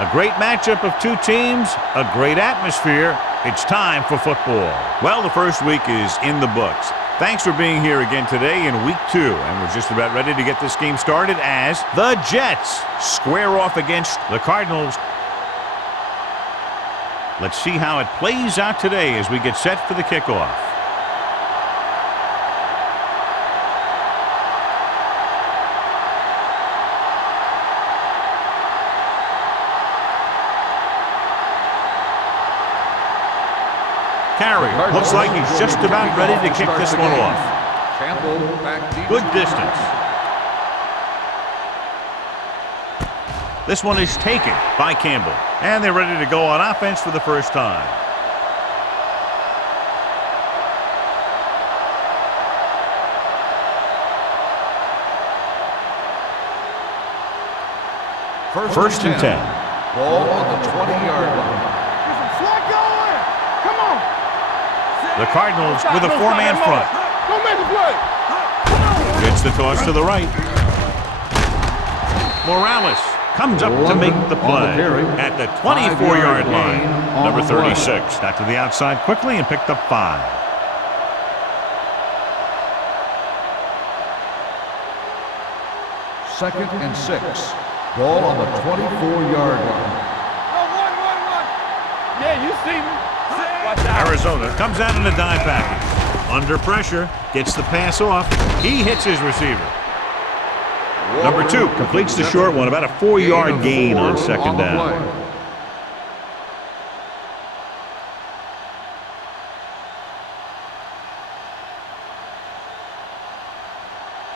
A great matchup of two teams, a great atmosphere. It's time for football. Well, the first week is in the books. Thanks for being here again today in week 2. And we're just about ready to get this game started as the Jets square off against the Cardinals. Let's see how it plays out today as we get set for the kickoff. Carry. Looks like he's just about ready to kick this one off. Good distance. This one is taken by Campbell. And they're ready to go on offense for the first time. First and 10. Ball on the 20-yard line. The Cardinals with a 4-man front. Don't make a play. Gets the toss to the right. Morales comes up to make the play at the 24-yard line. Number 36 got to the outside quickly and picked up 5. Second and 6. Ball on the 24-yard line. Yeah, you see me. Arizona comes out in a dime package. Under pressure, gets the pass off. He hits his receiver. Number 2 completes the short one, about a 4-yard gain on second down.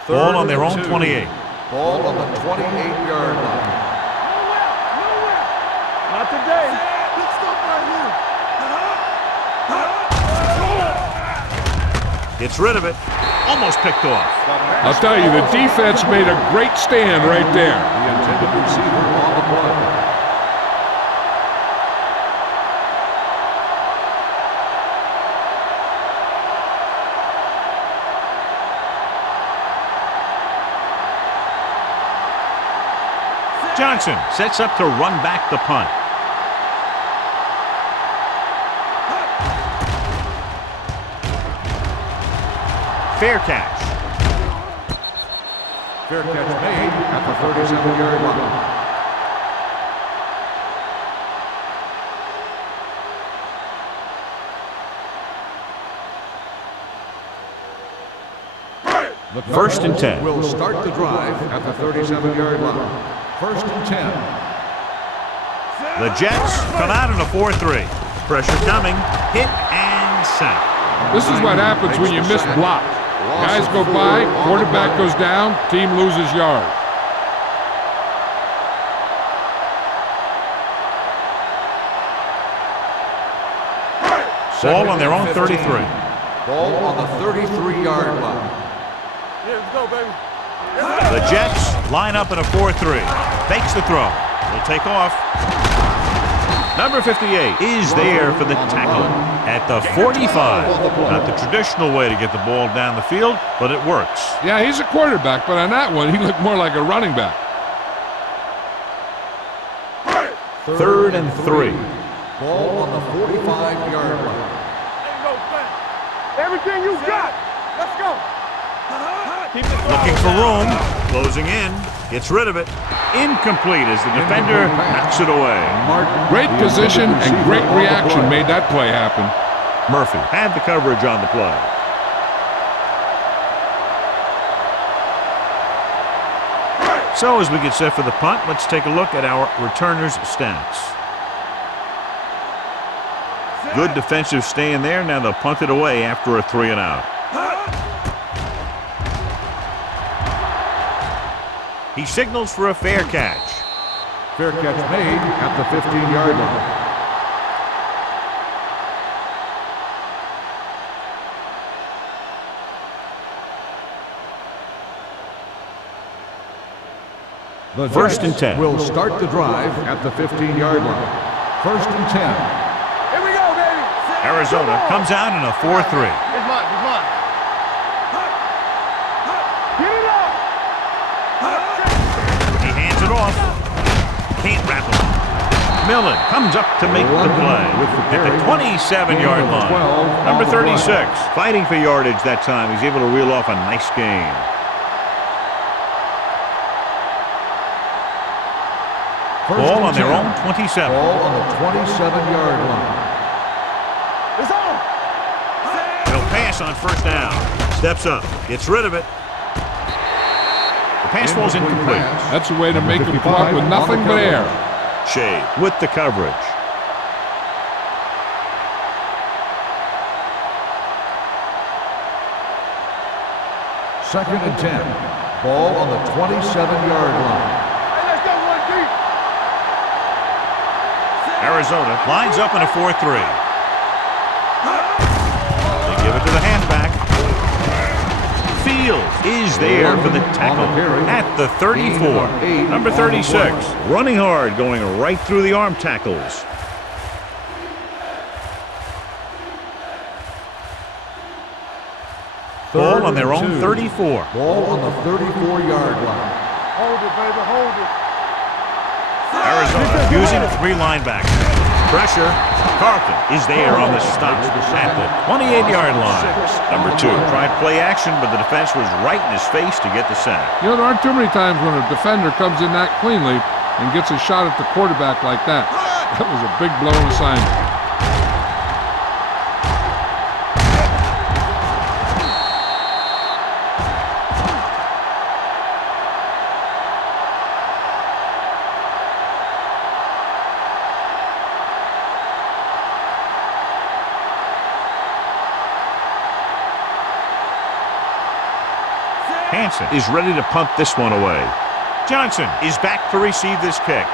Ball on their own 28. Ball on the 28-yard line. Not today. Good stuff right here. Gets rid of it. Almost picked off. I'll tell you, the defense made a great stand right there. The intended receiver on the play. Johnson sets up to run back the punt. Fair catch. Fair catch made at the 37-yard line. The First and 10. Will start the drive at the 37-yard line. First and 10. The Jets come out in a 4-3. Pressure coming. Hit and sack. This is what happens when you miss block. Guys go by, quarterback goes down, team loses yard. Ball on their own 33. Ball on the 33-yard line. Yeah, let's go, baby. The Jets line up in a 4-3. Fakes the throw. Will take off. Number 58 is there for the tackle at the 45. Not the traditional way to get the ball down the field, but it works. Yeah, he's a quarterback, but on that one, he looked more like a running back. Third and 3. Ball on the 45-yard line. Everything you got. Let's go. Looking for room. Closing in. Gets rid of it. Incomplete as the defender knocks it away. Great position and great reaction made that play happen. Murphy had the coverage on the play. So as we get set for the punt, let's take a look at our returners' stats. Good defensive stand there. Now they'll punt it away after a 3-and-out. He signals for a fair catch. Fair catch made at the 15-yard line. The First and Jets 10. will start the drive at the 15-yard line. First and 10. Here we go, baby. Arizona comes out in a 4-3. It's mine. It's mine. Get it up. He hands it off. Can't wrap him up. Millen comes up to make the play at the 27-yard line. Number 36, fighting for yardage that time. He's able to reel off a nice gain. Ball on their own 27. Ball on the 27-yard line. It's on. He'll pass on first down. Steps up. Gets rid of it. The pass falls incomplete. That's a way to make him come up with nothing but air. Shea with the coverage. Second and 10. Ball on the 27-yard line. Hey, let's go one deep. Arizona lines up in a 4-3. They give it to the halfback. Fields is there for the tackle at the 34. Number 36, running hard, going right through the arm tackles. Ball on their own 34. Ball on the 34-yard line. Hold it, baby, hold it. Arizona using a 3 linebacker. Pressure. Carlton is there on the stop at the 28-yard line. Number 2 tried play action, but the defense was right in his face to get the sack. You know, there aren't too many times when a defender comes in that cleanly and gets a shot at the quarterback like that. That was a big blown assignment. Hansen is ready to punt this one away. Johnson is back to receive this kick.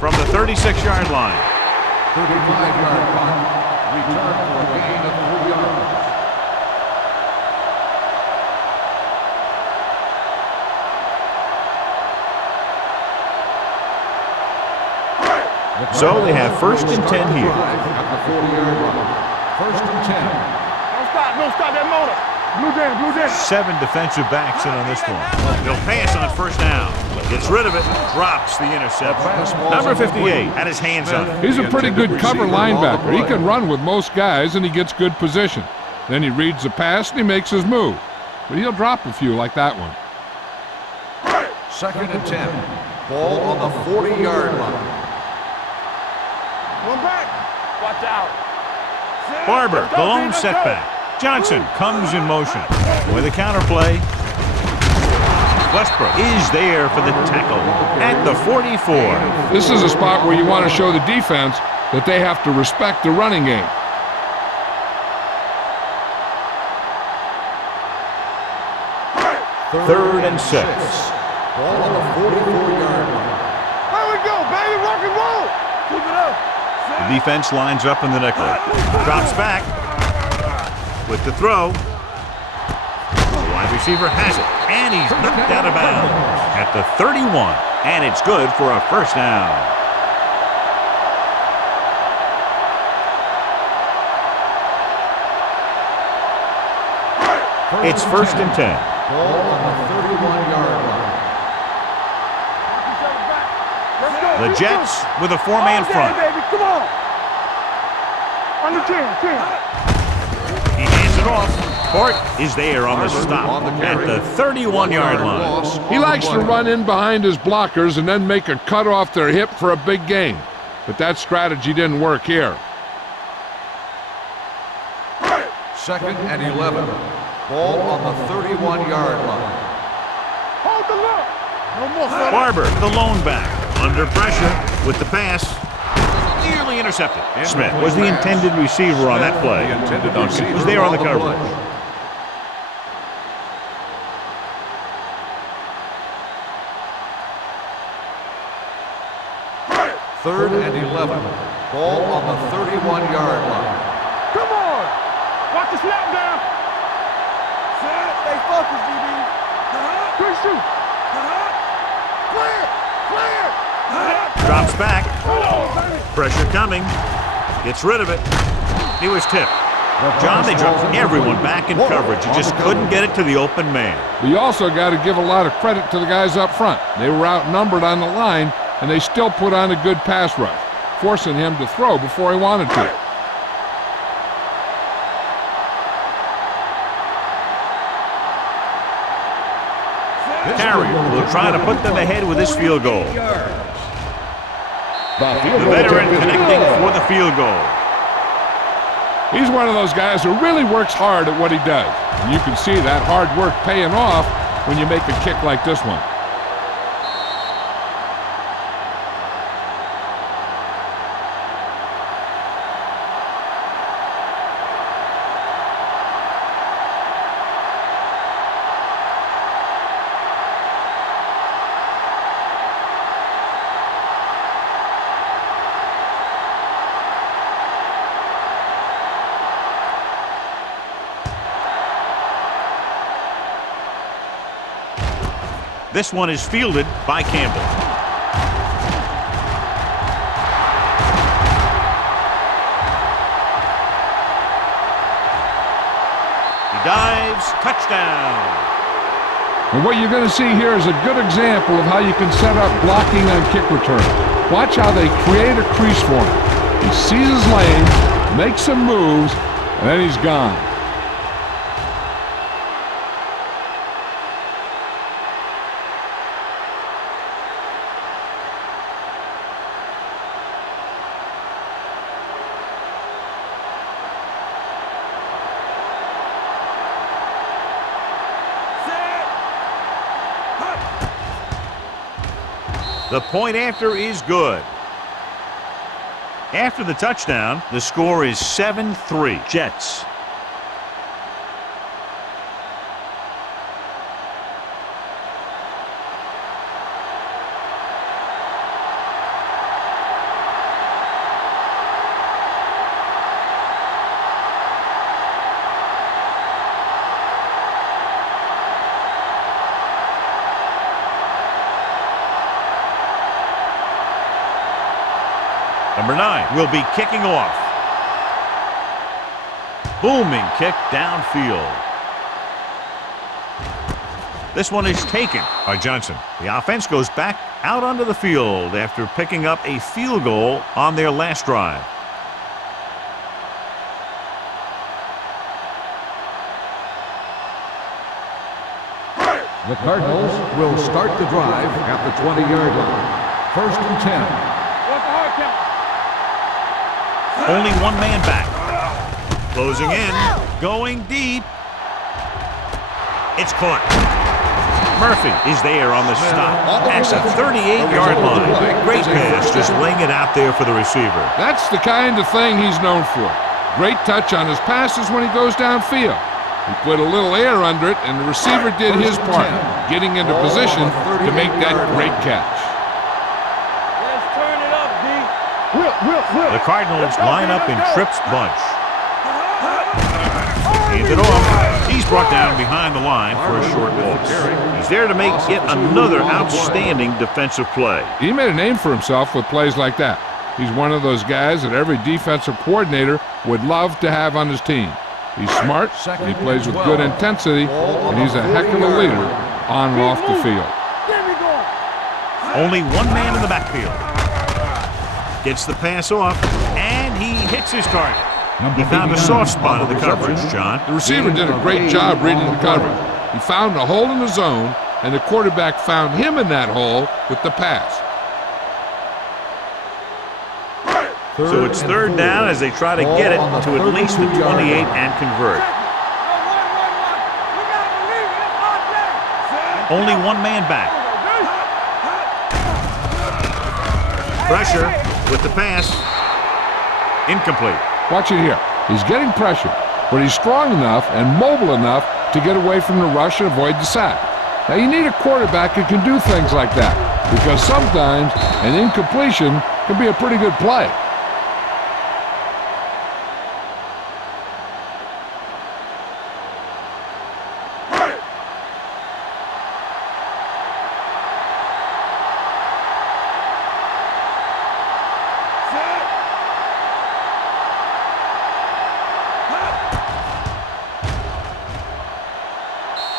From the 36-yard line. 35-yard punt. Return for a gain of 3 yards. So they have first and 10 here. At the 40-yard line. First and 10. Don't stop that motor. Blue down, blue down. 7 defensive backs in on this one. He'll pass on first down. Gets rid of it. Drops the interception. Number 58 had his hands up. He's a pretty good cover linebacker. He can run with most guys, and he gets good position. Then he reads the pass, and he makes his move. But he'll drop a few like that one. Second and 10. Ball on the 40-yard line. One back. Watch out. Barber, the lone setback. Johnson comes in motion. With a counterplay. Westbrook is there for the tackle at the 44. This is a spot where you want to show the defense that they have to respect the running game. Third and 6. Ball on the 44-yard line. There we go, baby. Rock and roll. Keep it up. The defense lines up in the nickel. Drops back with the throw. The wide receiver has it, and he's knocked out of bounds at the 31, and it's good for a first down. It's first and 10. Ball on the 31-yard line. Let's go. The Jets with a 4-man front. Baby, come on. Under 10. He hands it off. Court is there on the stop at the 31-yard line. He likes to run in behind his blockers and then make a cut off their hip for a big gain. But that strategy didn't work here. Second and 11. Ball on the 31-yard line. Hold the look. No more, son. Barber, the lone back, under pressure with the pass. Nearly intercepted. Smith was the intended receiver on that play. Duncan was there on the coverage. Third and 11. Ball on the 31-yard line. Come on. Watch the snap down. Stay focused, DB. Good shoot. Clear. Drops back. Pressure coming. Gets rid of it. He was tipped. John, they dropped everyone back in coverage. You just couldn't get it to the open man. But you also got to give a lot of credit to the guys up front. They were outnumbered on the line, and they still put on a good pass rush, forcing him to throw before he wanted to. Carrier will try to put them ahead with this field goal. The veteran connecting for the field goal. He's one of those guys who really works hard at what he does. And you can see that hard work paying off when you make a kick like this one. This one is fielded by Campbell. He dives, touchdown. And what you're going to see here is a good example of how you can set up blocking on kick return. Watch how they create a crease for him. He sees his lane, makes some moves, and then he's gone. The point after is good. After the touchdown, the score is 7-3 Jets. Number 9 will be kicking off. Booming kick downfield. This one is taken by Johnson. The offense goes back out onto the field after picking up a field goal on their last drive. The Cardinals will start the drive at the 20-yard line. 1st and 10. Only one man back. Closing in. Going deep. It's caught. Murphy is there on the stop. Past the 38-yard line. Great pass, just laying it out there for the receiver. That's the kind of thing he's known for. Great touch on his passes when he goes downfield. He put a little air under it, and the receiver did his part, getting into position to make that great catch. The Cardinals line up in Tripp's bunch. Hands it off. He's brought down behind the line for a short loss. He's there to make yet another outstanding defensive play. He made a name for himself with plays like that. He's one of those guys that every defensive coordinator would love to have on his team. He's smart, he plays with good intensity, and he's a heck of a leader on and off the field. Only one man in the backfield. Gets the pass off, and he hits his target. He found a soft spot in the coverage, John. The receiver did a great job reading the coverage. He found a hole in the zone, and the quarterback found him in that hole with the pass. So it's 3rd down as they try to get it to at least the 28 and convert. Only one man back. Pressure with the pass. Incomplete. Watch it here. He's getting pressure, but he's strong enough and mobile enough to get away from the rush and avoid the sack. Now, you need a quarterback who can do things like that, because sometimes an incompletion can be a pretty good play.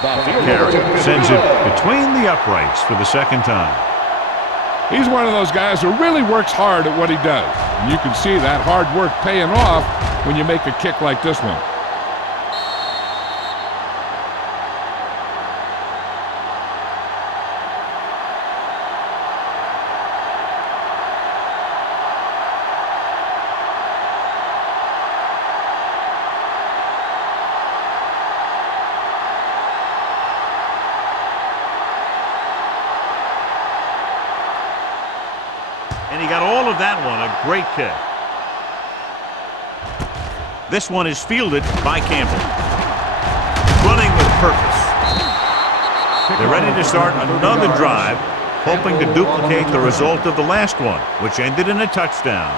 Carey sends it between the uprights for the second time. He's one of those guys who really works hard at what he does. And you can see that hard work paying off when you make a kick like this one. And he got all of that one, a great kick. This one is fielded by Campbell. Running with purpose. They're ready to start another drive, hoping to duplicate the result of the last one, which ended in a touchdown.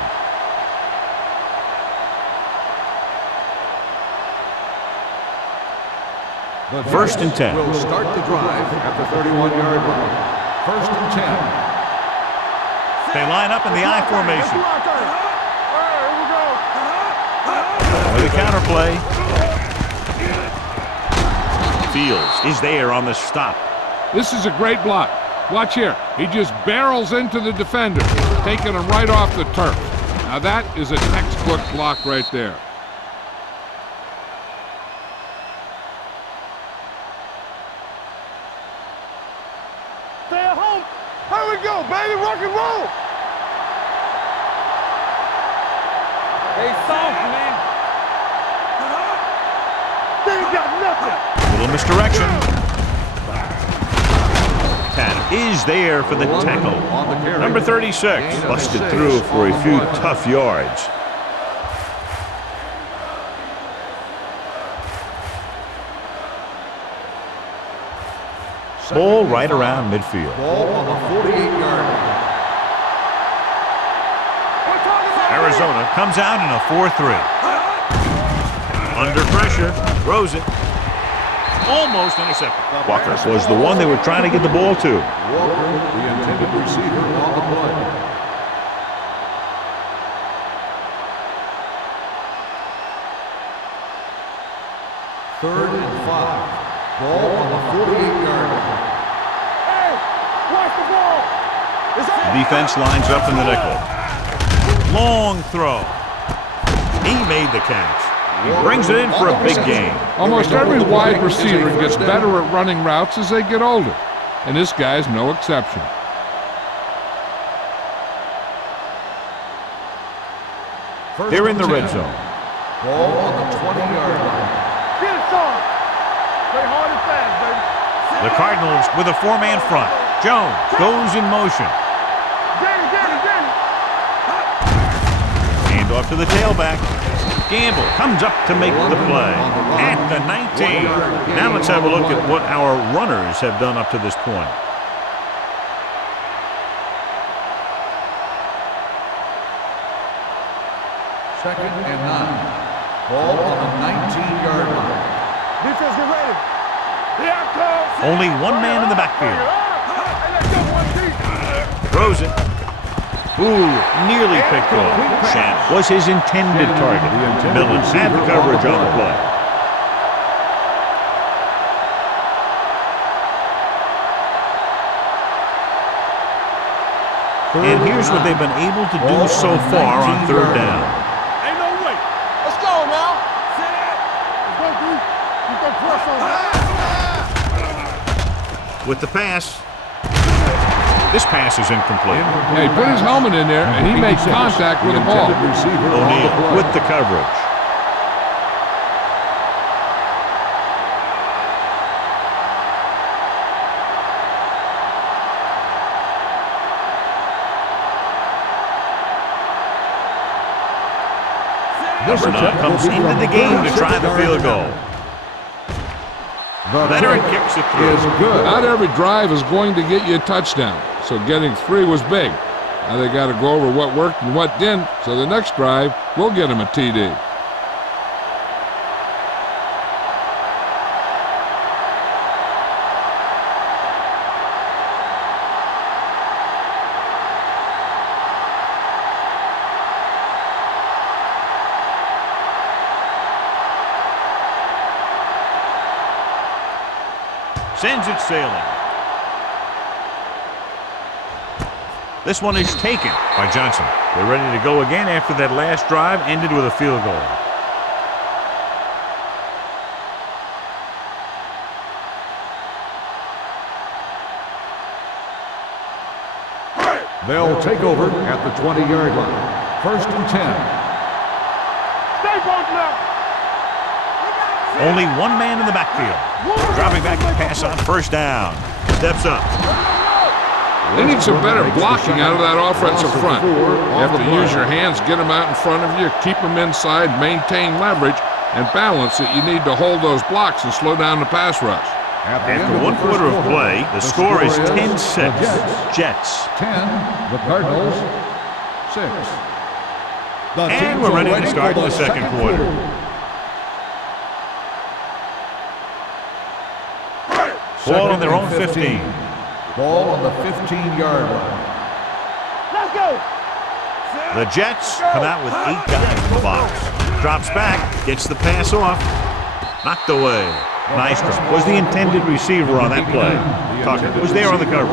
First and 10. Will start the drive at the 31-yard line. First and 10. They line up in the I formation. With a counterplay. Fields is there on the stop. This is a great block. Watch here. He just barrels into the defender, taking him right off the turf. Now that is a textbook block right there. Stay at home. Here we go, baby. Rock and roll. They soft, man. They ain't got nothing. Little misdirection. Tanner is there for the tackle. Number 36 busted through for a few tough yards. Ball right around midfield. Ball on the 48-yard line. Arizona comes out in a 4-3. Under pressure, throws it. Almost intercepted. Walker was the one they were trying to get the ball to. Walker, the intended receiver on the play. Third and 5. Ball on the 48-yard line. Hey, watch the ball. The defense lines up in the nickel. Long throw. He made the catch. He brings it in for a big game. Almost every wide receiver gets better at running routes as they get older, and this guy's no exception. They're in the red zone. Ball on the 20-yard line. Get it, son. Play hard and fast, baby. The Cardinals with a four-man front. Jones goes in motion. Danny. Hand off to the tailback. Gamble comes up to make the play at the 19. Now let's have a look at what our runners have done up to this point. Second and 9. Ball on the 19-yard line. Defense, get ready. Here I come. Only one man in the backfield. Throws it. Ooh, nearly picked off. Shannon was his intended target. Millen had the coverage on the play. And here's what they've been able to do so far on third down. Ain't no way. Let's go now. Sit it. Let's go, dude. You go press on. With the pass. This pass is incomplete. Yeah, he put his helmet in there, and he made contact with the ball. O'Neal with the coverage. Number 9 comes into the game to try the field goal. Leonard kicks it through. Not every drive is going to get you a touchdown, so getting 3 was big. Now they got to go over what worked and what didn't, so the next drive will get them a TD. Sends it sailing. This one is taken by Johnson. They're ready to go again after that last drive ended with a field goal. They'll take over at the 20-yard line. First and 10. Stay both now. Only one man in the backfield. Dropping back to pass on first down. Steps up. They need some better blocking out of that offensive front. You have to use your hands, get them out in front of you, keep them inside, maintain leverage, and balance it. You need to hold those blocks and slow down the pass rush. After 1 quarter of play, the score is 10-6. Jets. 10, the Cardinals, 6. And we're ready to start the second quarter. Ball on their own 15. Ball on the 15-yard line. Let's go. The Jets come out with 8 guys in the box. Drops back, gets the pass off. Knocked away. Nystrom was the intended receiver on that play. Tucker was there on the coverage.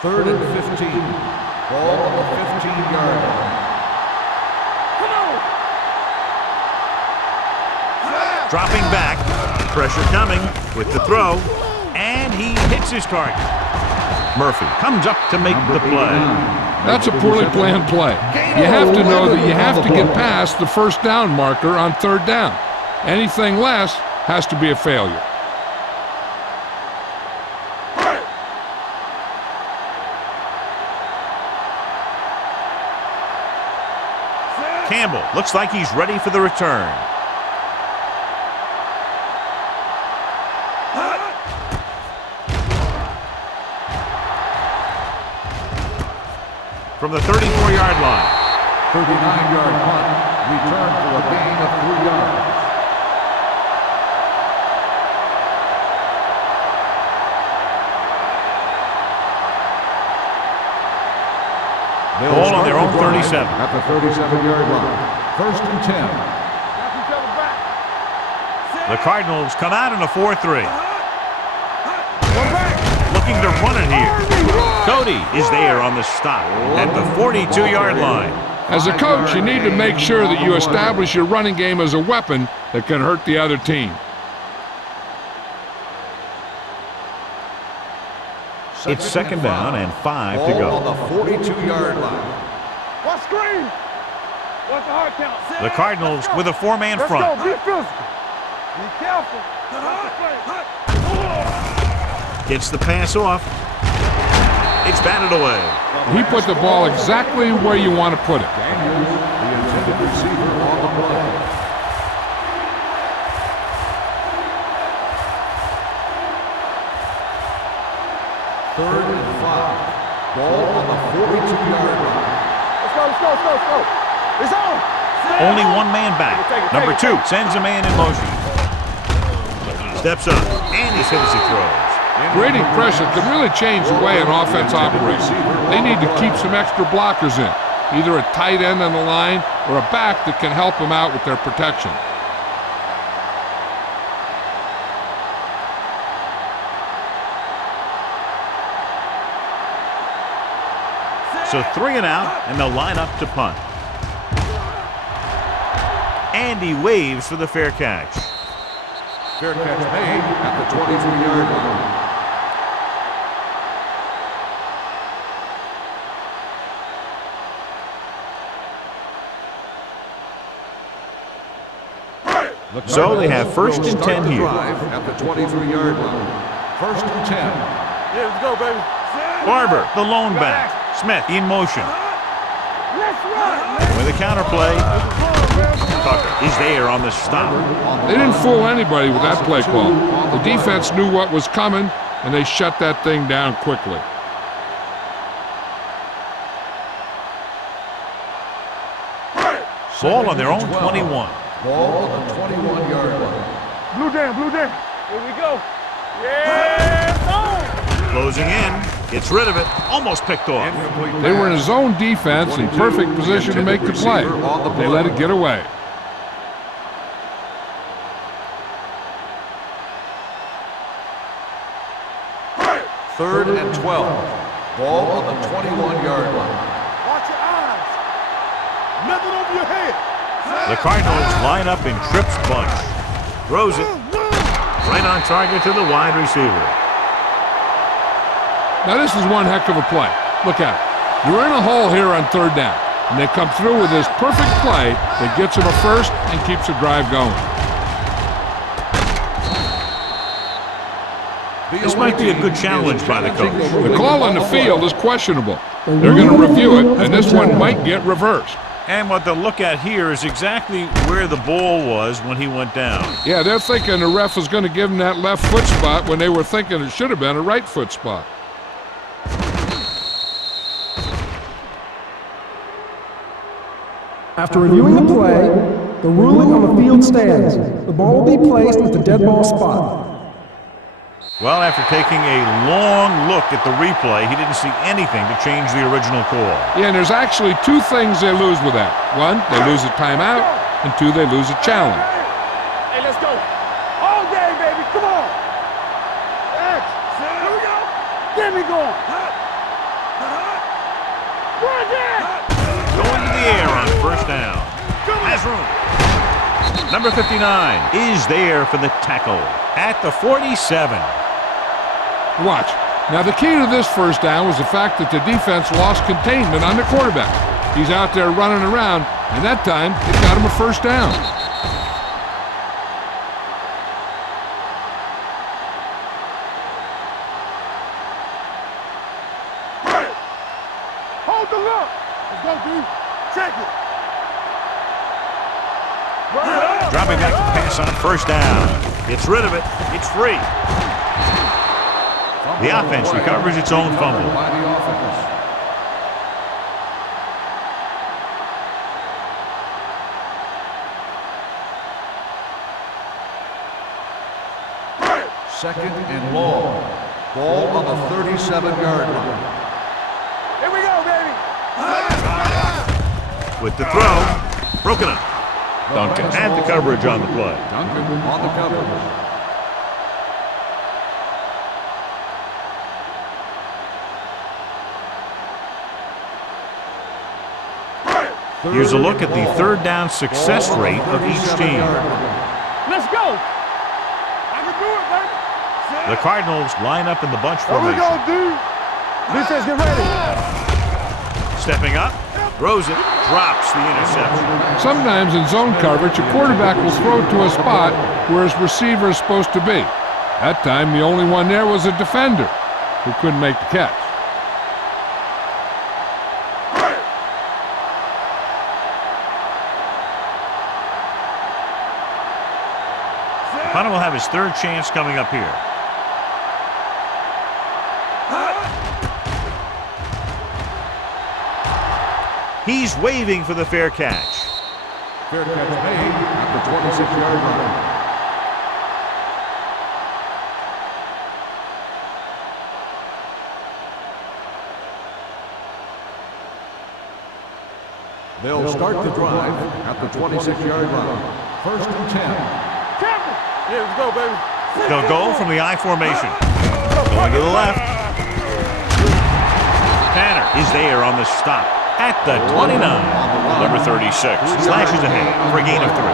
Third and 15. Ball on the 15-yard line. Dropping back, pressure coming with the throw, and he hits his target. Murphy comes up to make the play. That's a poorly planned play. You have to know that you have to get past the first down marker on third down. Anything less has to be a failure. Campbell looks like he's ready for the return. From the 34-yard line. 39-yard punt, return for a gain of 3 yards. Ball on their own 37. At the 37-yard line. First and 10. The Cardinals come out in a 4-3. Looking to run it here. Cody is there on the stop at the 42-yard line. As a coach, you need to make sure that you establish your running game as a weapon that can hurt the other team. It's second down and 5 to go. On the 42-yard line. What screen? What's the hard count? The Cardinals with a 4-man front. Let's go. Be physical. Be careful. Gets the pass off. It's batted away. He put the ball exactly where you want to put it. Daniels, the intended receiver on the play. Third and 5. Ball on the 42-yard line. Let's go. It's on. Only one man back. Number 2 sends a man in motion. Steps up, and he's hit as he throws. Creating pressure can really change the way an offense operates. They need to keep some extra blockers in, either a tight end on the line or a back that can help them out with their protection. So 3 and out, and they'll line up to punt. And he waves for the fair catch. Fair catch made at the 23-yard line. So they have first and 10 here. At the 23-yard line. First and 10. Yeah, let's go, baby. Barber, the lone back. Smith in motion. Let's run. With a counterplay, Tucker is there on the stop. They didn't fool anybody with that play call. The defense knew what was coming, and they shut that thing down quickly. Ball on their own 21. Ball on the 21-yard line. Blue down. Here we go. Yeah, on. Closing in. Gets rid of it. Almost picked off. They were in a zone defense in perfect position to make the play. They let it get away. Third and 12. Ball on the 21-yard line. Watch your eyes. Nothing over your head. The Cardinals line up in trips bunch. Throws it. Right on target to the wide receiver. Now this is one heck of a play. Look at it. You're in a hole here on third down, and they come through with this perfect play that gets them a first and keeps the drive going. This might be a good challenge by the coach. The call on the field is questionable. They're going to review it, and this one might get reversed. And what they'll look at here is exactly where the ball was when he went down. Yeah, they're thinking the ref is going to give them that left foot spot when they were thinking it should have been a right foot spot. After reviewing the play, the ruling on the field stands. The ball will be placed at the dead ball spot. Well, after taking a long look at the replay, he didn't see anything to change the original call. Yeah, and there's actually two things they lose with that. One, they lose a timeout, and two, they lose a challenge. Hey, let's go. All day, baby. Come on. X. Here we go. Get me going. Run that. Going to the air on first down. Has room. Number 59 is there for the tackle at the 47. Watch. Now, the key to this first down was the fact that the defense lost containment on the quarterback. He's out there running around, and that time, it got him a first down. Hold the look. Let's go, dude. Check it. Dropping back to pass on first down. Gets rid of it. It's free. The offense recovers its own fumble. Second and long. Ball on the 37-yard line. Here we go, baby. With the throw, broken up. Duncan had the coverage on the play. Duncan on the coverage. Here's a look at the third down success rate of each team. Let's go. I can do it, baby. The Cardinals line up in the bunch Here we formation. go, dude. Defense, get ready. Stepping up, throws it, drops the interception. Sometimes in zone coverage, a quarterback will throw to a spot where his receiver is supposed to be. That time, the only one there was a defender who couldn't make the catch. Hunter will have his third chance coming up here. He's waving for the fair catch. Fair catch made at the 26-yard line. They'll start the drive at the 26-yard line. First and 10. Yeah, let's go, baby. They'll go from the I formation. Going to the left. Tanner is there on the stop at the 29. Number 36 slashes ahead for a gain of 3.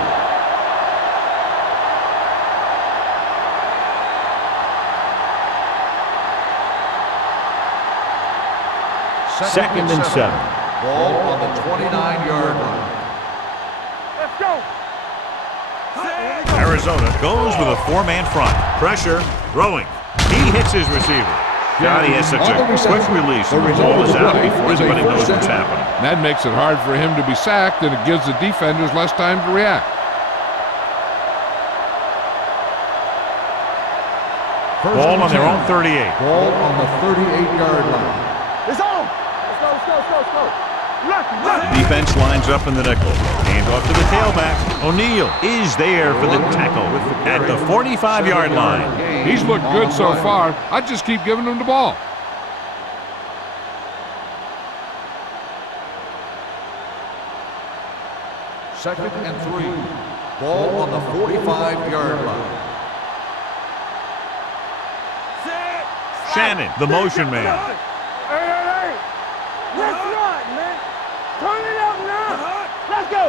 Second and 7. Ball on the 29-yard line. Let's go. Arizona goes with a four-man front. Pressure, throwing. He hits his receiver. God, he has such a quick release. The ball is out before anybody knows what's happening. That makes it hard for him to be sacked, and it gives the defenders less time to react. Ball on their own 38. Ball on the 38-yard line. It's on. Let's go, let's go, let's go, let's go. The defense lines up in the nickel. Hand off to the tailback. O'Neal is there for the tackle at the 45-yard line. He's looked good so far. I'd just keep giving him the ball. Second and 3. Ball on the 45-yard line. Shannon, the motion man. Hey. Let's not, man. Turn it up now. Let's go.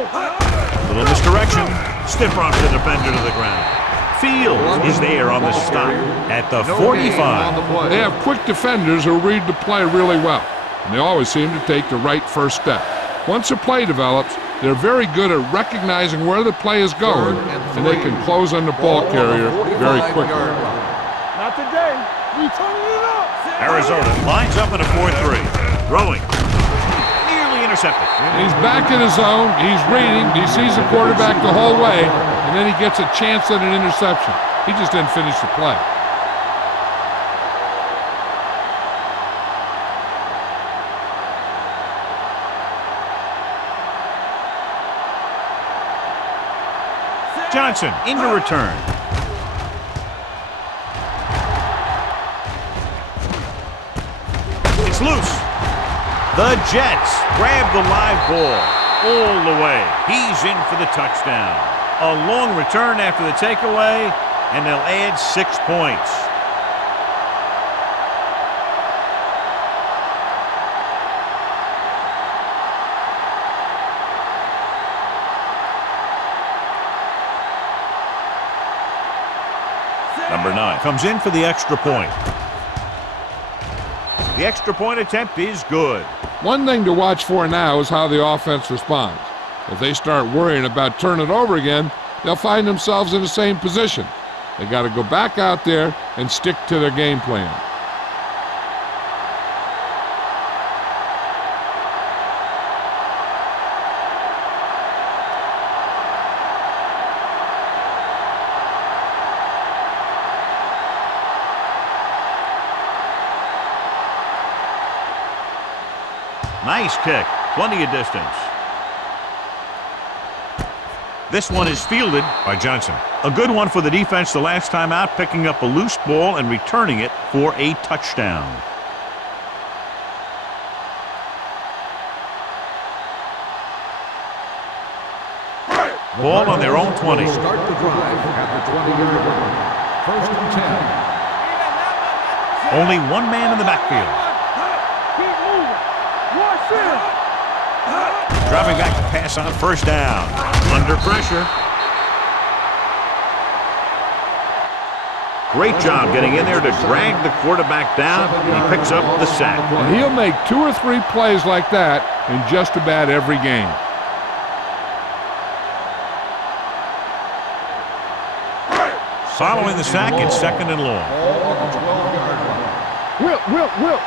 Little misdirection. Stiff arms the defender to the ground. Fields is there on the stop at the 45. They have quick defenders who read the play really well, and they always seem to take the right first step. Once a play develops, they're very good at recognizing where the play is going, and they can close on the ball carrier very quickly. Not today. We turning it up. Arizona lines up in a 4-3. Throwing. Nearly intercepted. He's back in his zone. He's reading. He sees the quarterback the whole way, and then he gets a chance at an interception. He just didn't finish the play. Johnson into return. It's loose. The Jets grab the live ball all the way. He's in for the touchdown. A long return after the takeaway, and they'll add 6 points. Number 9 comes in for the extra point. The extra point attempt is good. One thing to watch for now is how the offense responds. If they start worrying about turning it over again, they'll find themselves in the same position. They got to go back out there and stick to their game plan. Nice kick. Plenty of distance. This one is fielded by Johnson. A good one for the defense the last time out, picking up a loose ball and returning it for a touchdown. Ball on their own 20. Start the drive at the 20-yard line. First and 10. Only one man in the backfield. Keep moving. Watch him. Driving back to pass on first down. Under pressure. Great job getting in there to drag the quarterback down. He picks up the sack. And he'll make 2 or 3 plays like that in just about every game. Following the sack, it's second and long. Will.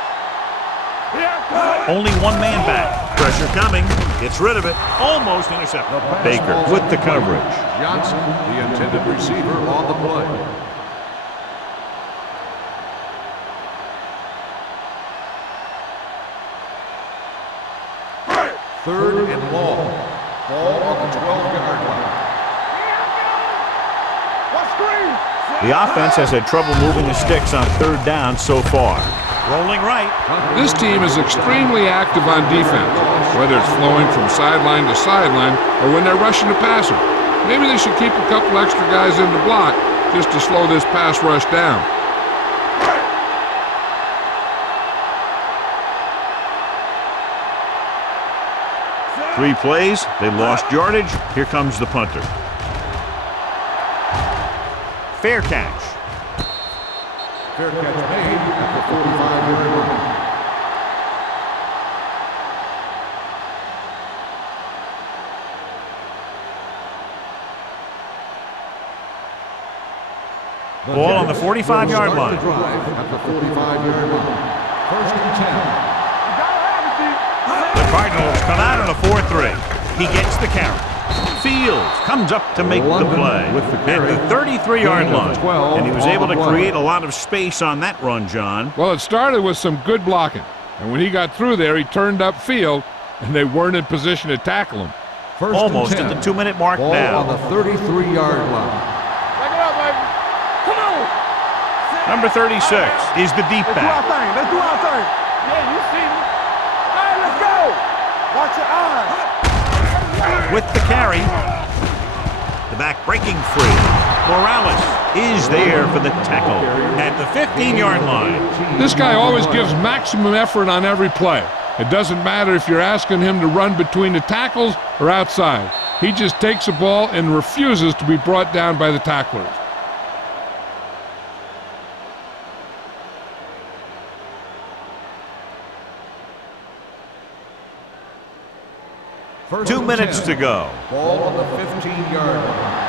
Only one man back. Pressure coming. Gets rid of it. Almost intercepted. Baker with the coverage. Johnson, the intended receiver, on the play. Third and long. Ball on the 12-yard line. The offense has had trouble moving the sticks on third down so far. Rolling right. This team is extremely active on defense, whether it's flowing from sideline to sideline or when they're rushing the passer. Maybe they should keep a couple extra guys in the block just to slow this pass rush down. Three plays. They lost yardage. Here comes the punter. Fair catch. Fair catch made at the 45-yard line. Ball on the 45-yard line. Drive at the 45-yard line. First and 10. The Cardinals come out on a 4-3. He gets the carry. Fields comes up to make the play at the 33-yard line. And he was able to create a lot of space on that run, John. Well, it started with some good blocking. And when he got through there, he turned upfield, and they weren't in position to tackle him. First Almost and 10. at the 2-minute mark Ball now. on the 33-yard line. Back it up, baby. Come on. Number 36 is the deep Let's do our back. thing. Let's do our thing. Yeah, you see me. All right, let's go. Watch your eyes. with the carry. The back breaking free. Morales is there for the tackle at the 15-yard line. This guy always gives maximum effort on every play. It doesn't matter if you're asking him to run between the tackles or outside. He just takes the ball and refuses to be brought down by the tacklers. First 2 and minutes 10. to go. Ball on the 15-yard line.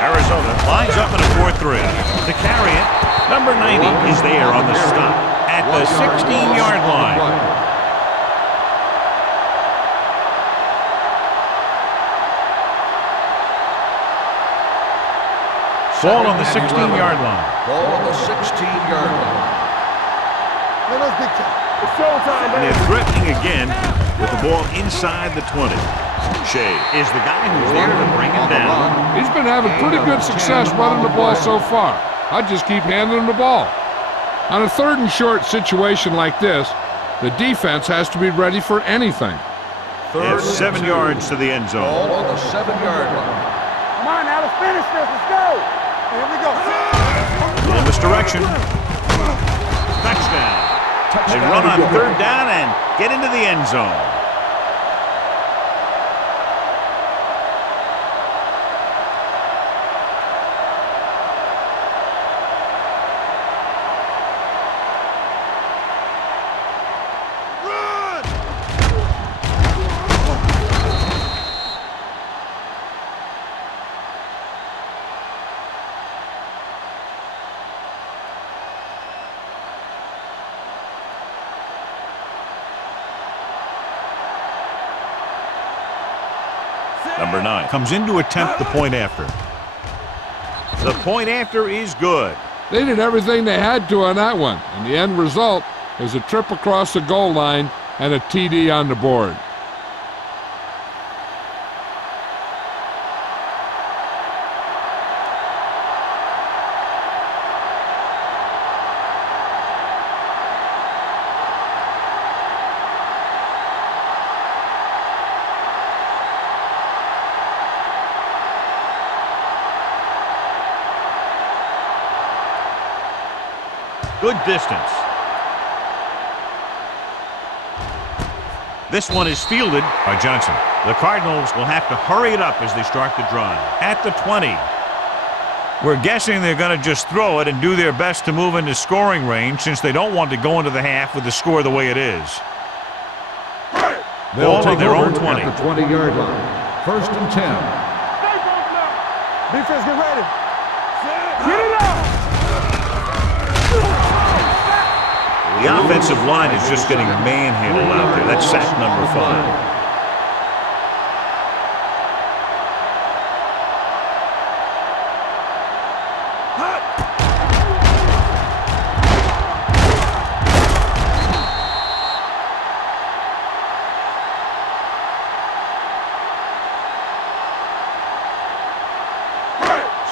Arizona lines up in a 4-3. To carry it, number 90 is there on the stop at the 16-yard line. Ball on the 16-yard line. Ball on the 16-yard line. Let's get you. It's showtime, And baby. they're threatening again with the ball inside the 20. Shea is the guy who's there to bring it down. He's been having pretty good success running the ball so far. I just keep handing him the ball. On a 3rd and short situation like this, the defense has to be ready for anything. They have 7 yards to the end zone. Ball on the 7-yard line. Come on now, let's finish this. Let's go. Here we go. Little misdirection. Touchdown. They run on 3rd down and get into the end zone. Number 9 comes in to attempt the point after. The point after is good. They did everything they had to on that one, and the end result is a trip across the goal line and a TD on the board. Good distance. This one is fielded by Johnson. The Cardinals will have to hurry it up as they start the drive. At the 20. We're guessing they're going to just throw it and do their best to move into scoring range since they don't want to go into the half with the score the way it is. They'll Ball on take their over own 20. at the 20-yard line. 1st and 10. Defense, get ready. Get it up. The offensive line is just getting manhandled out there. That's sack number 5.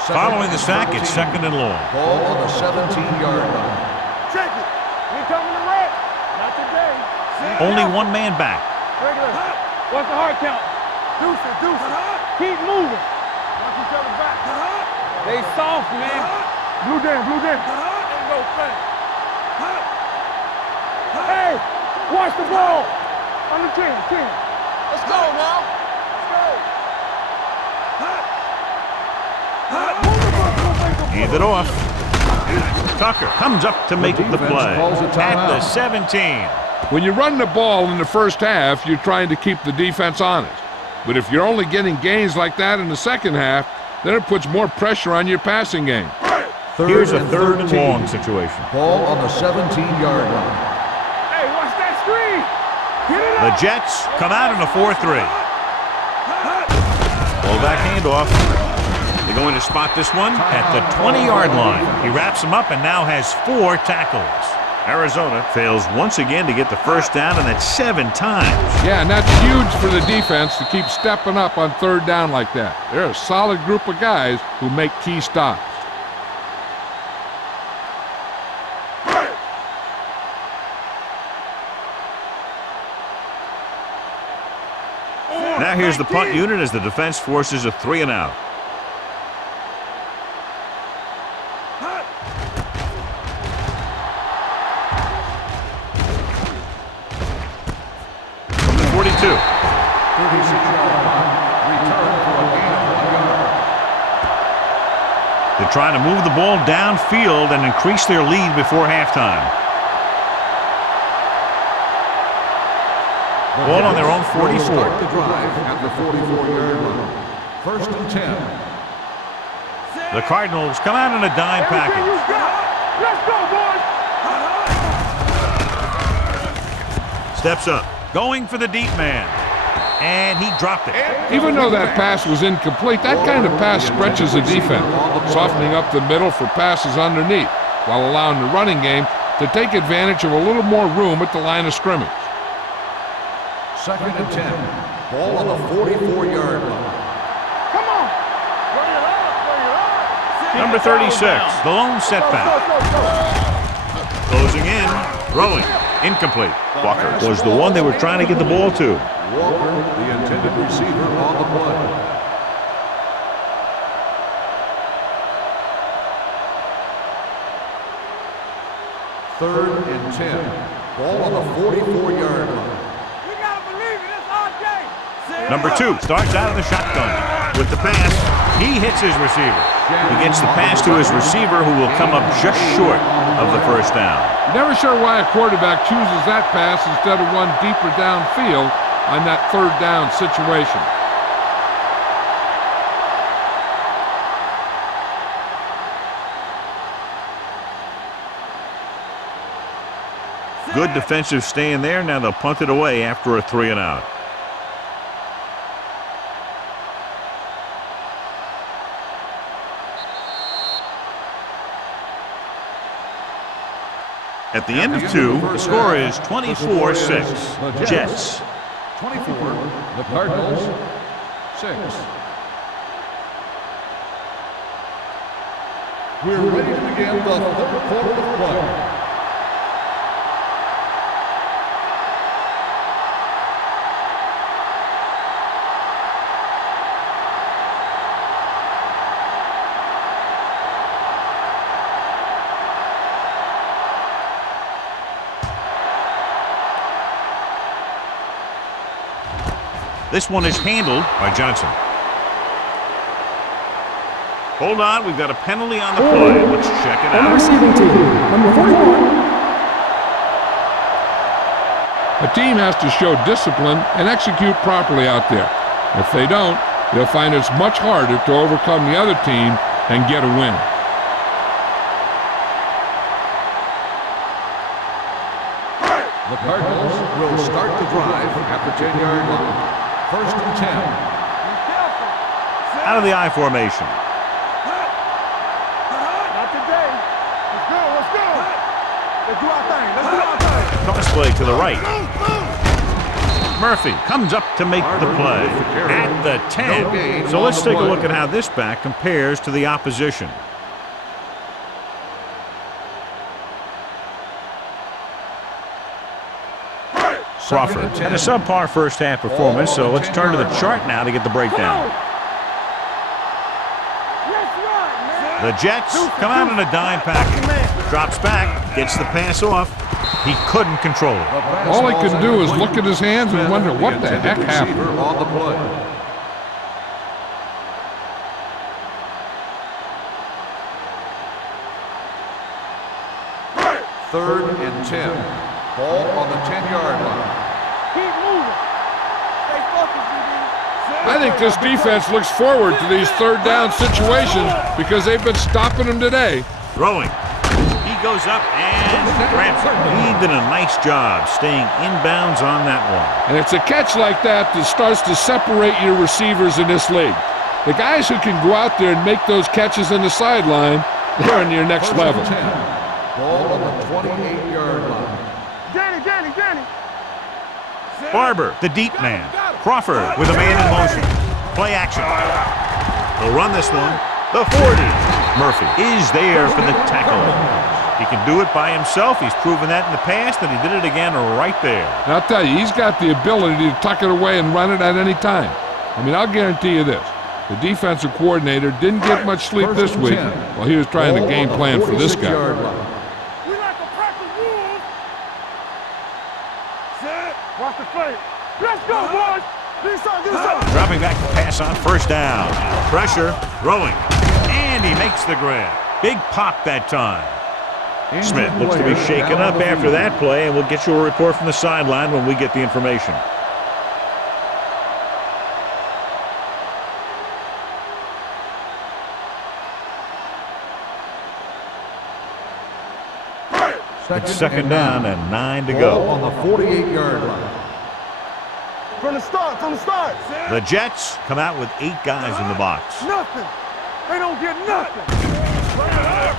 Following the sack, it's 2nd and long. Ball on the 17-yard line. Check it. We coming to wreck. Not today. Only one man back. Regular. What's the hard count? Deuces, deuces. Keep moving. Watch each other back. They soft, man. Blue down, blue down. Ain't no thing. Hey, watch the ball. On the 10, 10. Let's go now. Let's go. Hand it off. Tucker comes up to make the defense play calls a at the timeout. 17. When you run the ball in the first half, you're trying to keep the defense honest. But if you're only getting gains like that in the second half, then it puts more pressure on your passing game. Here's a 3rd and 13. long situation. Ball on the 17-yard line. Hey, watch that screen. Get it The up. Jets come out in a 4-3. Fullback handoff. They're going to spot this one at the 20-yard line. He wraps him up and now has 4 tackles. Arizona fails once again to get the first down, and that's 7 times. Yeah, and that's huge for the defense to keep stepping up on 3rd down like that. They're a solid group of guys who make key stops. Now here's the punt unit as the defense forces a 3 and out. From the 42. 36-yard punt. Return for a gain of 1 yard. They're trying to move the ball downfield and increase their lead before halftime. Ball on their own 44. Start the drive at the 44-yard line. First and 10. The Cardinals come out in a dime package. Let's go, boys. Steps up, going for the deep man. And he dropped it. Even though that pass was incomplete, that kind of pass stretches the defense, softening up the middle for passes underneath, while allowing the running game to take advantage of a little more room at the line of scrimmage. Second and 10. Ball on the 44-yard line. Come on. Bring it up. Number 36, the lone setback. Closing in, throwing, incomplete. Walker was the one they were trying to get the ball to. Walker, the intended receiver, on the play. Third and 10. Ball on the 44-yard line. We gotta believe it. It's RJ. Number 2 starts out of the shotgun. With the pass, he hits his receiver. He gets the pass to his receiver, who will come up just short of the first down. Never sure why a quarterback chooses that pass instead of one deeper downfield on that third down situation. Good defensive stand there. Now they'll punt it away after a 3 and out. At the end of 2, the score is 24-6. Jets. 24, the Cardinals, 6. We're ready to begin the third quarter of play. This one is handled by Johnson. Hold on, we've got a penalty on the play. Let's check it On the out. receiving team, number 41. A team has to show discipline and execute properly out there. If they don't, they'll find it's much harder to overcome the other team and get a win. The Cardinals will start the drive at the 10-yard line. First and 10. Out of the I formation. Not today. Let's go. Let's go. Let's do our thing. Let's do our thing. Cross play to the right. Murphy comes up to make the play at the 10. So let's take a look at how this back compares to the opposition. Crawford had a subpar first half performance, so let's turn to the chart now to get the breakdown. The Jets come out in a dime package. Drops back, gets the pass off. He couldn't control it. All he could do is look at his hands and wonder what the heck happened. On the play. Third and 10. Ball on the 10-yard line. Keep moving. Stay focused, DB. I think this defense looks forward to these third down situations because they've been stopping them today. Throwing. He goes up and grabs it. He did a nice job staying inbounds on that one. And it's a catch like that that starts to separate your receivers in this league. The guys who can go out there and make those catches in the sideline, they're on your next level. Ball on the 28-yard line. Danny. Barber, the deep man. Crawford with a man in motion. Play action. They'll run this one. The 40. Murphy is there for the tackle. He can do it by himself. He's proven that in the past, and he did it again right there. And I'll tell you, he's got the ability to tuck it away and run it at any time. I mean, I'll guarantee you this. The defensive coordinator didn't get much sleep this week while he was trying to game plan for this guy. We like to practice rules. Set. Watch the play. Let's go, boys. Do something, do something. Dropping back to pass on first down. Pressure, throwing, and he makes the grab. Big pop that time. Smith looks to be shaken up after that play, and we'll get you a report from the sideline when we get the information. It's second down and 9 to go. On the 48-yard line. From the start. The Jets come out with 8 guys in the box. Nothing. They don't get nothing.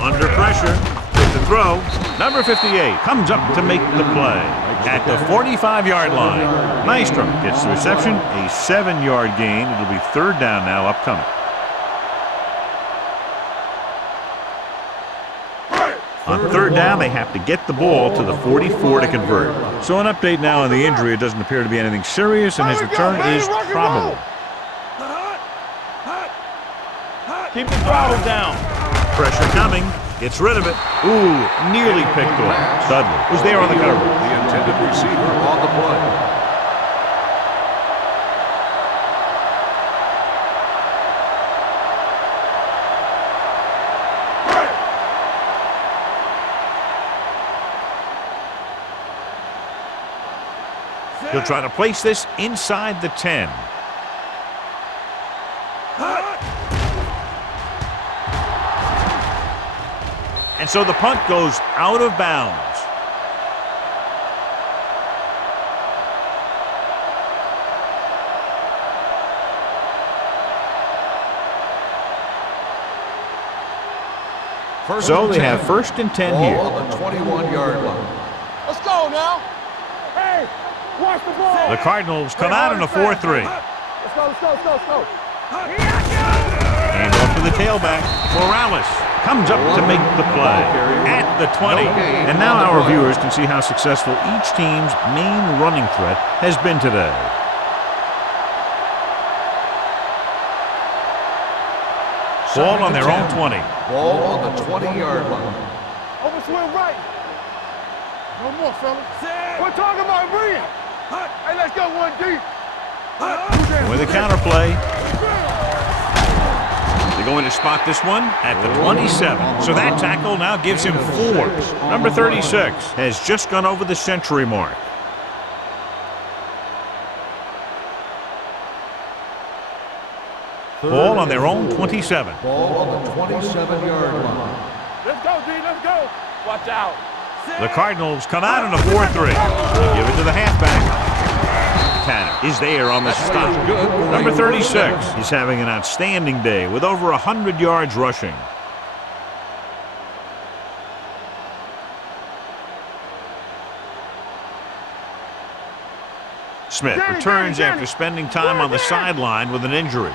Under pressure, with the throw, number 58 comes up to make the play at the 45-yard line. Nystrom gets the reception, a 7-yard gain. It'll be third down now upcoming. On third down, they have to get the ball to the 44 to convert. So an update now on the injury. It doesn't appear to be anything serious, and his return is probable. Keep the throttle down. Pressure coming. Gets rid of it. Ooh, nearly picked off. Dudley was there on the cover. The intended receiver on the play. He'll try to place this inside the 10. And so the punt goes out of bounds. So they have first and 10 here. On the 21-yard line. Let's go now. Hey, watch the ball. The Cardinals come out in a 4-3. Let's go. And off to the tailback. Morales comes up to make the play at the 20. And now our viewers can see how successful each team's main running threat has been today. Ball on their own 20. Ball on the 20-yard line. Over swing right. No more, fellas. We're talking about breathing. Hey, let's go one deep. With a counterplay. They're going to spot this one at the 27. So that tackle now gives him 4. Number 36 has just gone over the century mark. Ball on their own 27. Ball on the 27-yard line. Let's go, D. Let's go. Watch out. The Cardinals come out in a 4-3. They give it to the halfback. Tanner is there on the stop. Number 36 is having an outstanding day with over 100 yards rushing. Smith returns after spending time on the sideline with an injury.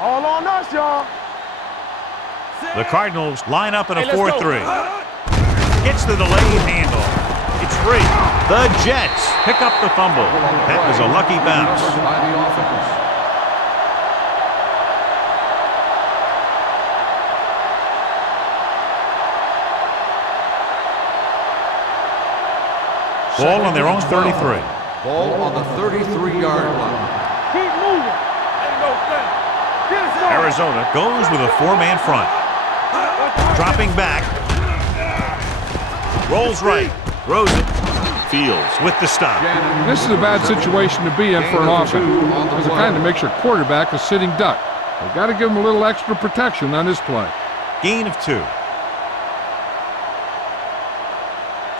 All on us, y'all. The Cardinals line up in a 4-3. Gets the delayed handoff. It's free. The Jets pick up the fumble. That was a lucky bounce. By the offense. Ball on their own 33. Ball on the 33-yard line. Keep moving. Ain't no thing. Get us going. Arizona goes with a 4-man front. Dropping back. Rolls right. Throws it. Fields with the stop. This is a bad situation to be in for an offense, because it kind of makes your quarterback a sitting duck. They've got to give him a little extra protection on this play. Gain of 2.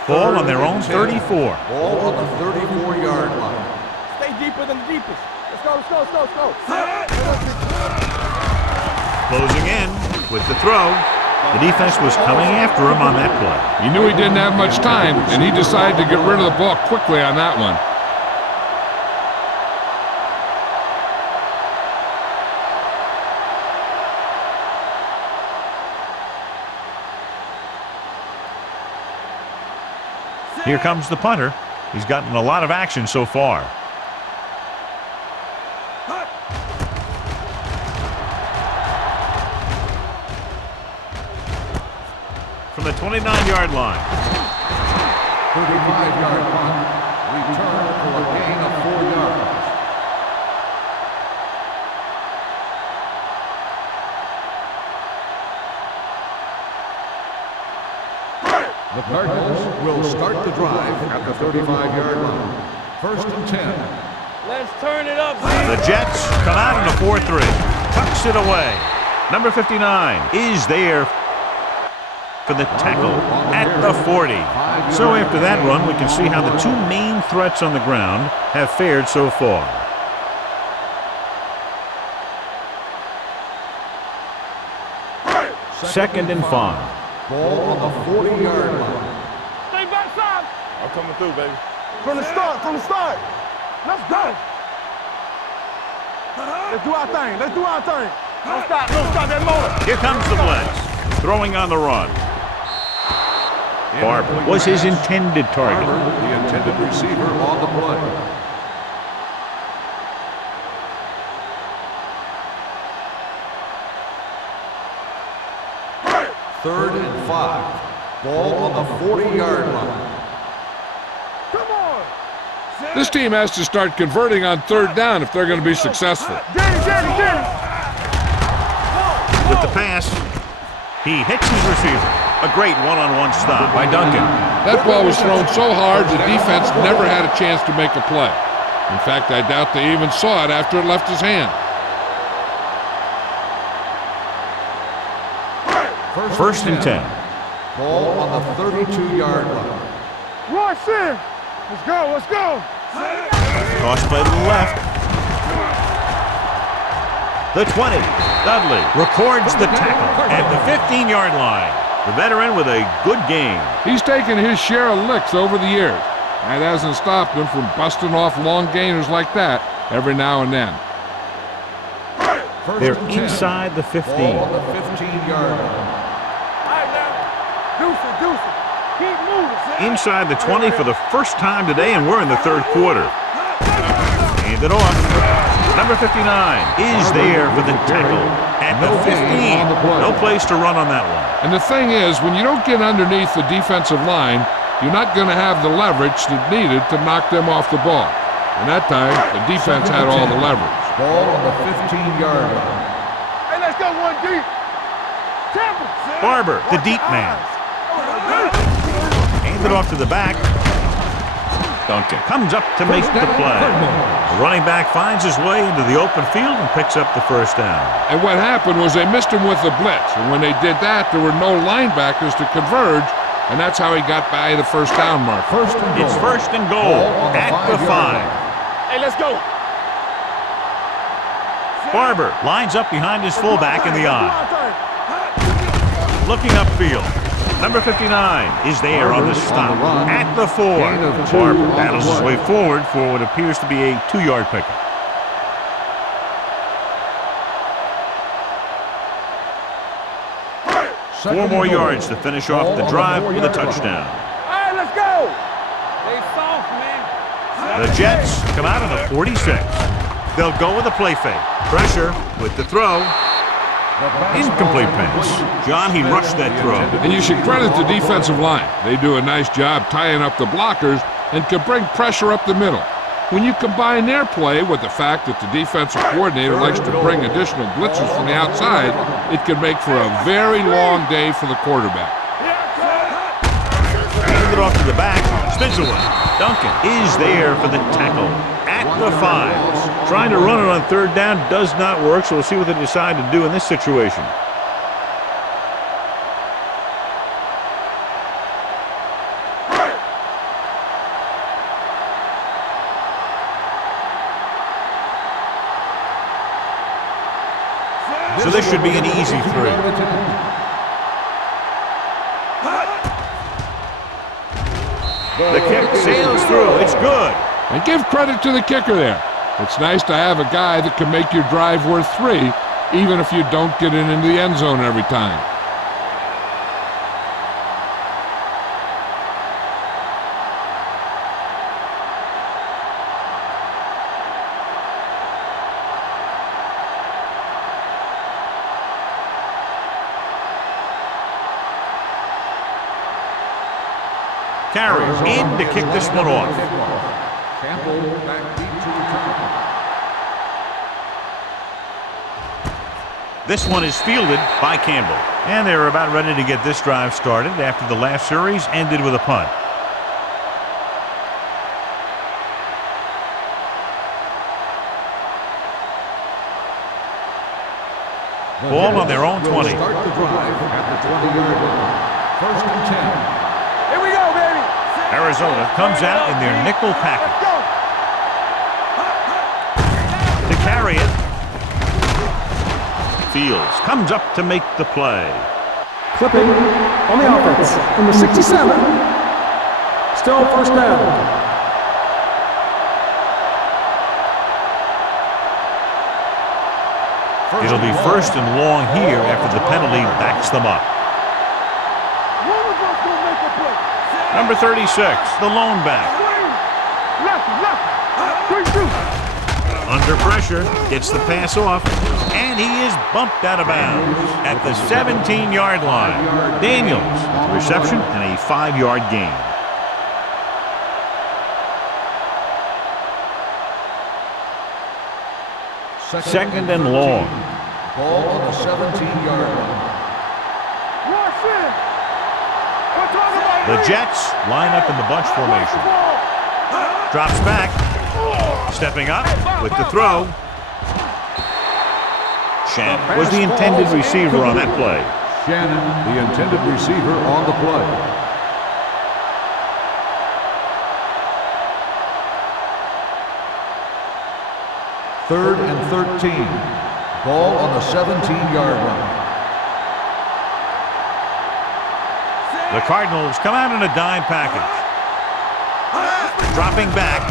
Ball on their own 34. Ball on the 34-yard line. Stay deeper than the deepest. Let's go. Closing in with the throw. The defense was coming after him on that play. He knew he didn't have much time, and he decided to get rid of the ball quickly on that one. Here comes the punter. He's gotten a lot of action so far. the 29-yard line. 35-yard punt. Return for a gain of 4 yards. The Cardinals will start the drive at the 35-yard line. First and 10. Let's turn it up, The Jets come out in a 4-3. Tucks it away. Number 59 is there for the tackle at the 40. So after that run, we can see how the two main threats on the ground have fared so far. Second and 5. Ball on the 40-yard line. Stay backside. I'm coming through, baby. From the start, Let's go. Let's do our thing. Don't stop that motor. Here comes the blitz. Throwing on the run. Barber was his intended target. Barber, the intended receiver on the play. Third and 5. Ball on the 40-yard line. Come on. This team has to start converting on third down if they're going to be successful. Jenny. With the pass, he hits his receiver. A great one-on-one stop by Duncan. That ball was thrown so hard the defense never had a chance to make a play. In fact, I doubt they even saw it after it left his hand. First and 10. Ball on the 32-yard line. Rush in. Let's go. Toss play to the left. The 20. Dudley records the tackle at the 15-yard line. The veteran with a good game. He's taken his share of licks over the years. That hasn't stopped him from busting off long gainers like that every now and then. They're inside the 15. Ball on the 15-yard line. All right, now. Deuce it. Keep moving. Inside the 20 for the first time today, and we're in the third quarter. Hand it off. Number 59 is there for the tackle at the 15. No place to run on that one. And the thing is, when you don't get underneath the defensive line, you're not going to have the leverage that's needed to knock them off the ball. And that time, the defense had all the leverage. Ball on the 15-yard line. Hey, let's go one deep. Temple. Barber, the deep man. Hand it off to the back. Duncan comes up to make the play. The running back finds his way into the open field and picks up the first down. And what happened was they missed him with the blitz. And when they did that, there were no linebackers to converge. And that's how he got by the first down mark. It's first and goal at the 5. Hey, let's go. Barber lines up behind his fullback in the eye. Looking upfield. Number 59 is there on the stop at the 4. Barber battles his way forward for what appears to be a 2-yard pickup. Four more yards to finish off the drive with a touchdown. All right, let's go. They soft, man. The Jets come out of the 46. They'll go with a play fake. Pressure with the throw. Incomplete pass. John, he rushed that throw. And you should credit the defensive line. They do a nice job tying up the blockers and can bring pressure up the middle. When you combine their play with the fact that the defensive coordinator likes to bring additional blitzes from the outside, it can make for a very long day for the quarterback. Hand it off to the back. Spins away. Duncan is there for the tackle at the 5. Trying to run it on third down does not work, so we'll see what they decide to do in this situation. So this should be an easy 3. The kick sails through. It's good. And give credit to the kicker there. It's nice to have a guy that can make your drive worth 3, even if you don't get it into the end zone every time. carry. In to kick this one off. Campbell back deep to return. This one is fielded by Campbell. And they're about ready to get this drive started after the last series ended with a punt. Ball on their own 20. Start the drive at the 20-yard line. First and 10. Here we go, baby. Arizona comes out in their nickel package. To carry it. Fields comes up to make the play. Clipping on the offense. Number 67. Still first down. It'll be first and long here after the penalty backs them up. Number 36, the lone back. Under pressure, gets the pass off, and he is bumped out of bounds at the 17-yard line. Daniels, reception and a 5-yard gain. Second and long. Ball on the 17-yard line. The Jets line up in the bunch formation. Drops back. Stepping up with the throw. Shannon was the intended receiver on that play. Shannon, the intended receiver on the play. Third and 13. Ball on the 17-yard line. The Cardinals come out in a dime package. Dropping back.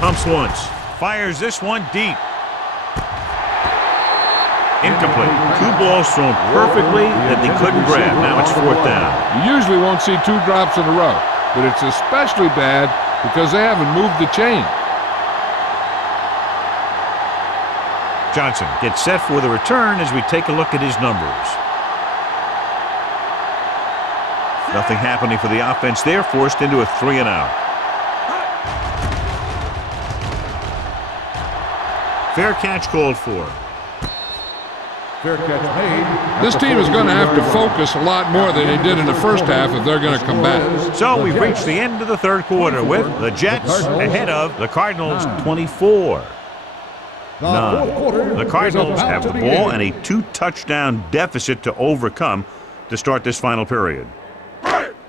Pumps once. Fires this one deep. Incomplete. Two balls thrown perfectly that they couldn't grab. Now it's fourth down. You usually won't see two drops in a row, but it's especially bad because they haven't moved the chain. Johnson gets set for the return as we take a look at his numbers. Nothing happening for the offense there, forced into a 3-and-out. Fair catch called for. Fair catch made. This team is going to have to focus a lot more than they did in the first half if they're going to come back. So we've reached the end of the third quarter with the Jets ahead of the Cardinals 24. The Cardinals have the ball and a 2-touchdown deficit to overcome to start this final period.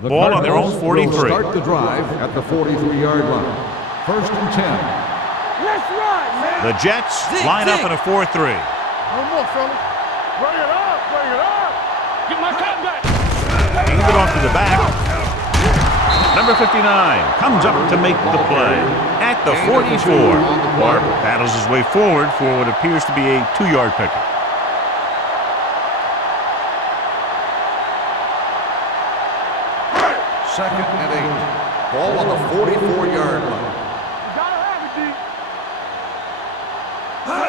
Ball on their own 43. Start the drive at the 43-yard line. First and 10. Let's run, man. The Jets line up in a 4-3. No more, fellas. Bring it up, bring it up. Get my cut back. Aimed it off to the back. Number 59 comes up to make the play at the 44. Barber battles his way forward for what appears to be a 2-yard pickup. Second and 8. Ball on the 44-yard line.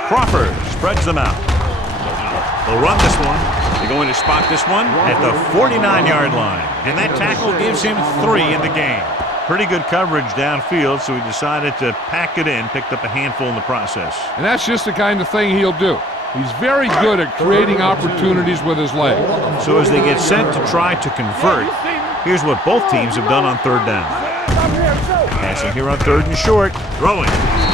Crawford spreads them out. They'll run this one. They're going to spot this one at the 49-yard line. And that tackle gives him 3 in the game. Pretty good coverage downfield, so he decided to pack it in, picked up a handful in the process. And that's just the kind of thing he'll do. He's very good at creating opportunities with his legs. So as they get set to try to convert, here's what both teams have done on third down. Passing here on third and short. Throwing.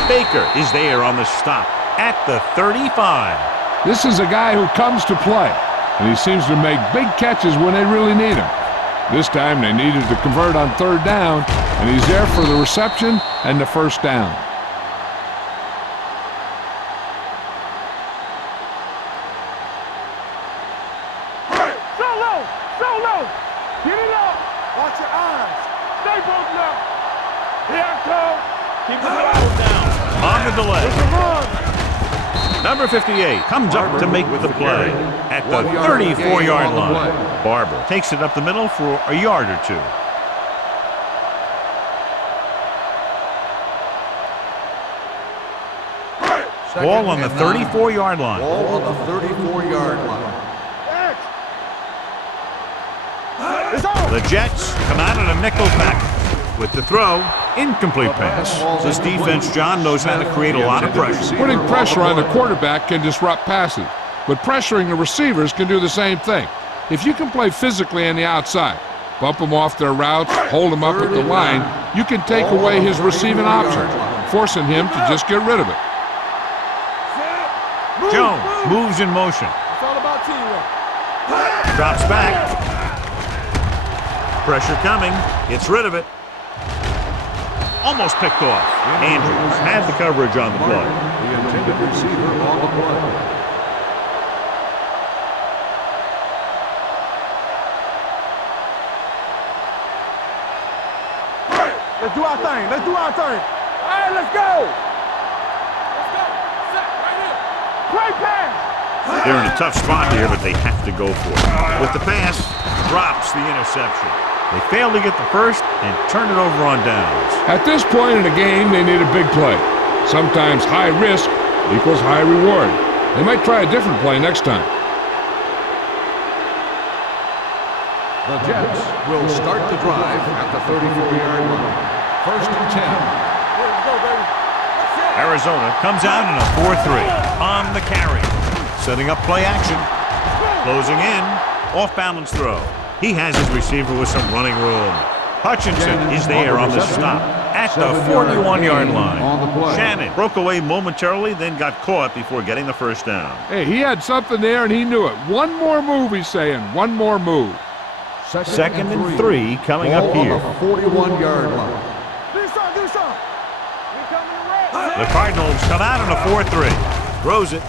Baker is there on the stop at the 35. This is a guy who comes to play, and he seems to make big catches when they really need him. This time they needed to convert on third down, and he's there for the reception and the first down. Solo! Get it up! Watch your eyes! Stay broken up! Here I come! Keep the ball down! On the delay. It's a run! Number 58 comes up to make the play at the 34-yard line. Barber takes it up the middle for a yard or two. Ball on the 34-yard line. Ball on the 34-yard line. The Jets come out in a nickel package. With the throw, incomplete pass. This defense, John, knows how to create a lot of pressure. Putting pressure on the quarterback can disrupt passes, but pressuring the receivers can do the same thing. If you can play physically on the outside, bump them off their routes, hold them up at the line, you can take away his receiving options, forcing him to just get rid of it. Jones moves in motion. It's all about teamwork. Drops back. Pressure coming. Gets rid of it. Almost picked off. Andrews had the coverage on the play. The intended receiver on the play. Let's do our thing. Let's do our thing. All right, let's go. Let's go. Set right here. Play pass. They're in a tough spot here, but they have to go for it. With the pass, drops the interception. They fail to get the first and turn it over on downs. At this point in the game, they need a big play. Sometimes high risk equals high reward. They might try a different play next time. The Jets will start the drive at the 34-yard line. First and 10. Let's go, baby. Arizona comes out in a 4-3 on the carry. Setting up play action. Closing in. Off-balance throw. He has his receiver with some running room. Hutchinson is there on the stop at the 41-yard line. Shannon broke away momentarily, then got caught before getting the first down. Hey, he had something there, and he knew it. One more move, he's saying. One more move. Second and 3 coming up here. On the 41-yard line. Do something, do something. We coming to red. The Cardinals come out in a 4-3. Throws it.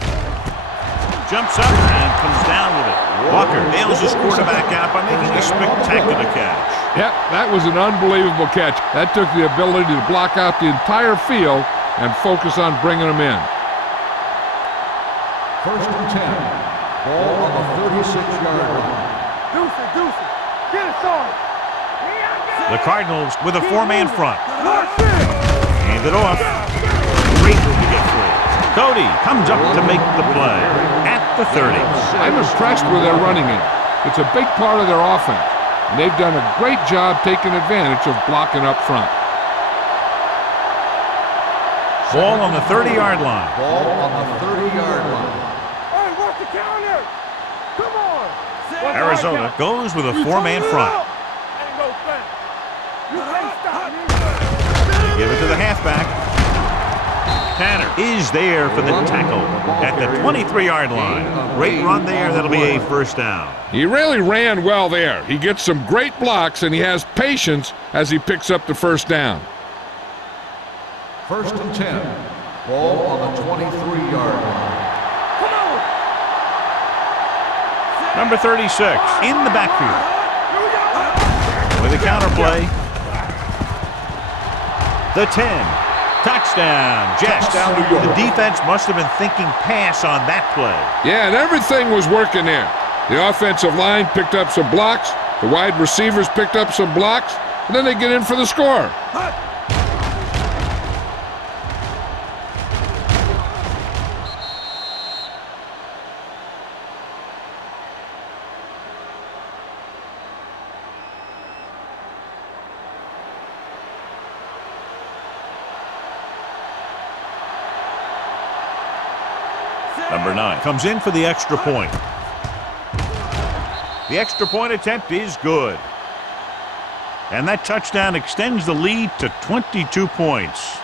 Jumps up and comes down with it. Walker nails his quarterback out by making a spectacular catch. Yep, that was an unbelievable catch. That took the ability to block out the entire field and focus on bringing them in. First and 10. Ball on the 36-yard line. Deuce it. Get it started. The Cardinals with a 4-man front. March in. Hand it off. Great move to get free. Cody comes up to make the play at the 30. I'm impressed with their running game. It's a big part of their offense, and they've done a great job taking advantage of blocking up front. Ball on the 30-yard line. Ball on the 30-yard line. Hey, what's the counter? Come on. Arizona goes with a 4-man front. Ain't no thing. You can't stop me. They give it to the halfback. Tanner is there for the tackle at the 23-yard line. Great run there. That'll be a first down. He really ran well there. He gets some great blocks, and he has patience as he picks up the first down. First and 10. Ball on the 23-yard line. Come on. Number 36 in the backfield. With a counter play. The 10. Touchdown, Jets. The defense must have been thinking pass on that play. Yeah, and everything was working there. The offensive line picked up some blocks, the wide receivers picked up some blocks, and then they get in for the score. Number 9 comes in for the extra point. The extra point attempt is good. And that touchdown extends the lead to 22 points.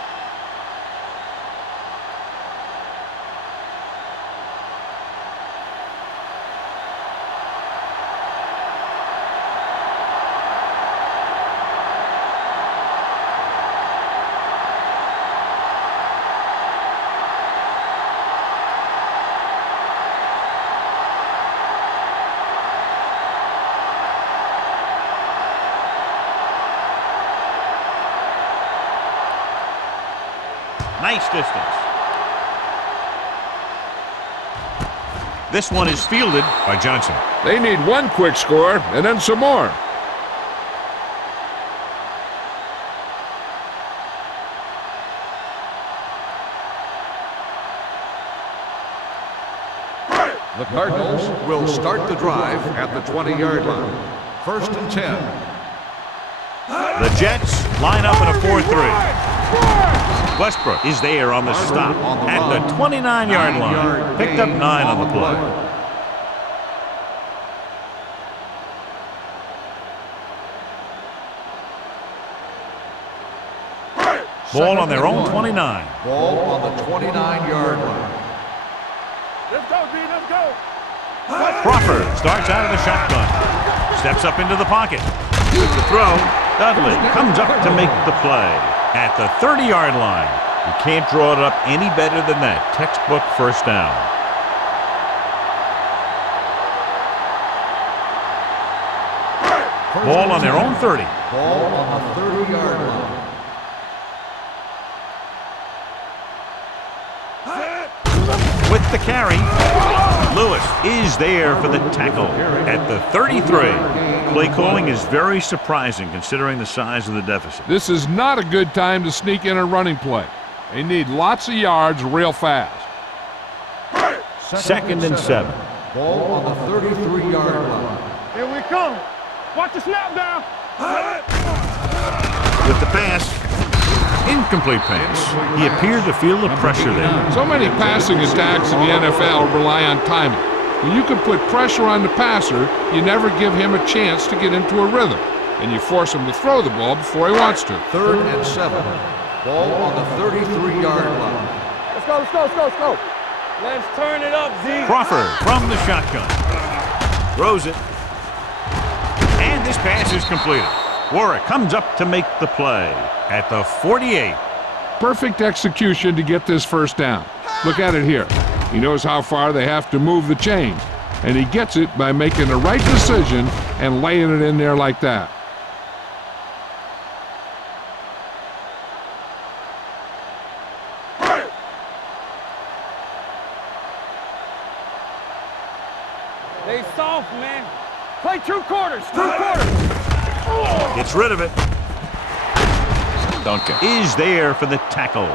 Nice distance. This one is fielded by Johnson. They need one quick score and then some more. The Cardinals will start the drive at the 20-yard line. First and 10. The Jets line up in a 4-3. Westbrook is there on the stop at the 29-yard line. Picked up 9 on the play. Ball on their own 29. Ball on the 29-yard line. Let's go, D, let's go. Crawford starts out of the shotgun. Steps up into the pocket. With the throw, Dudley comes up to make the play at the 30-yard line. You can't draw it up any better than that. Textbook first down. Ball on their own 30. Ball on the 30-yard line. With the carry, Lewis is there for the tackle at the 33. Play calling is very surprising considering the size of the deficit. This is not a good time to sneak in a running play. They need lots of yards real fast. Second and 7. Ball on the 33-yard line. Here we come. Watch the snap down. With the pass, incomplete pass. He appeared to feel the pressure there. So many passing attacks in the NFL rely on timing. When you can put pressure on the passer, you never give him a chance to get into a rhythm, and you force him to throw the ball before he wants to. Third and 7. Ball on the 33-yard line. Let's go, let's go, let's go, let's go. Let's turn it up, Z. Crawford from the shotgun. Throws it. And this pass is completed. Warwick comes up to make the play at the 48. Perfect execution to get this first down. Look at it here. He knows how far they have to move the chains, and he gets it by making the right decision and laying it in there like that. They soft, man. Play 2 quarters, 2 quarters. Gets rid of it. Duncan is there for the tackle.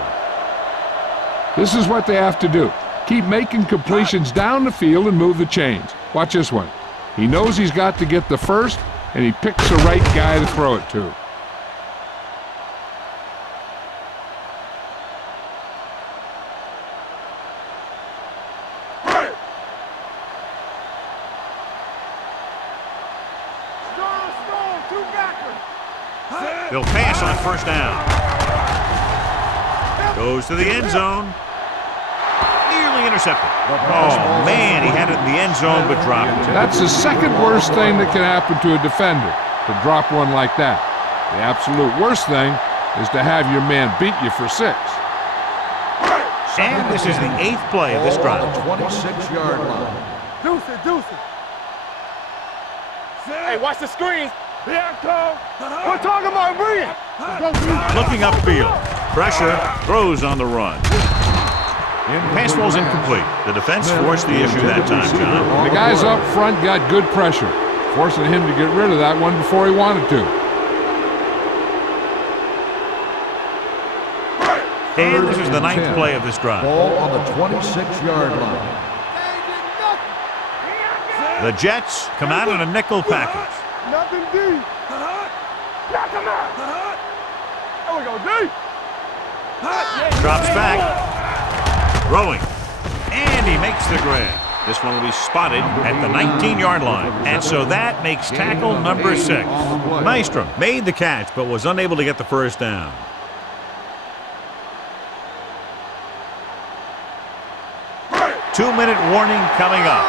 This is what they have to do. Keep making completions down the field and move the chains. Watch this one. He knows he's got to get the first, and he picks the right guy to throw it to. Strong, 2 backwards. They'll pass on first down. Goes to the end zone. Nearly intercepted. Oh, man, he had it in the end zone but dropped it. That's the second worst thing that can happen to a defender, to drop one like that. The absolute worst thing is to have your man beat you for 6. And this is the 8th play of this drive. Ball on the 26-yard line. Deuce it, deuce it. Hey, watch the screens. Yeah, Cole. We're talking about bring it. Looking upfield. Pressure, throws on the run. Pass ball's incomplete. The defense forced the issue that time, John. The guys up front got good pressure, forcing him to get rid of that one before he wanted to. And this is the 9th play of this drive. Ball on the 26-yard line. The Jets come out in a nickel package. Nothing D. Knock him out. There we go, D. Drops back. Throwing. And he makes the grab. This one will be spotted at the 19-yard line. And so that makes tackle number 6. Nystrom made the catch but was unable to get the first down. Two-minute warning coming up.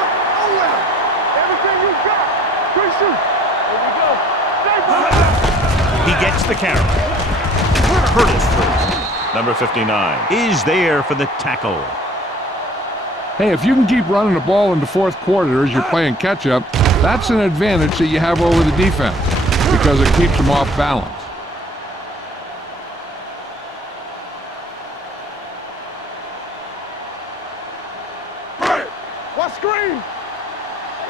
Everything you got. Quick shoot. There we go. He gets the carry. Hurdles through. Number 59 is there for the tackle. Hey, if you can keep running the ball in the 4th quarter as you're playing catch-up, that's an advantage that you have over the defense because it keeps them off balance. What screen?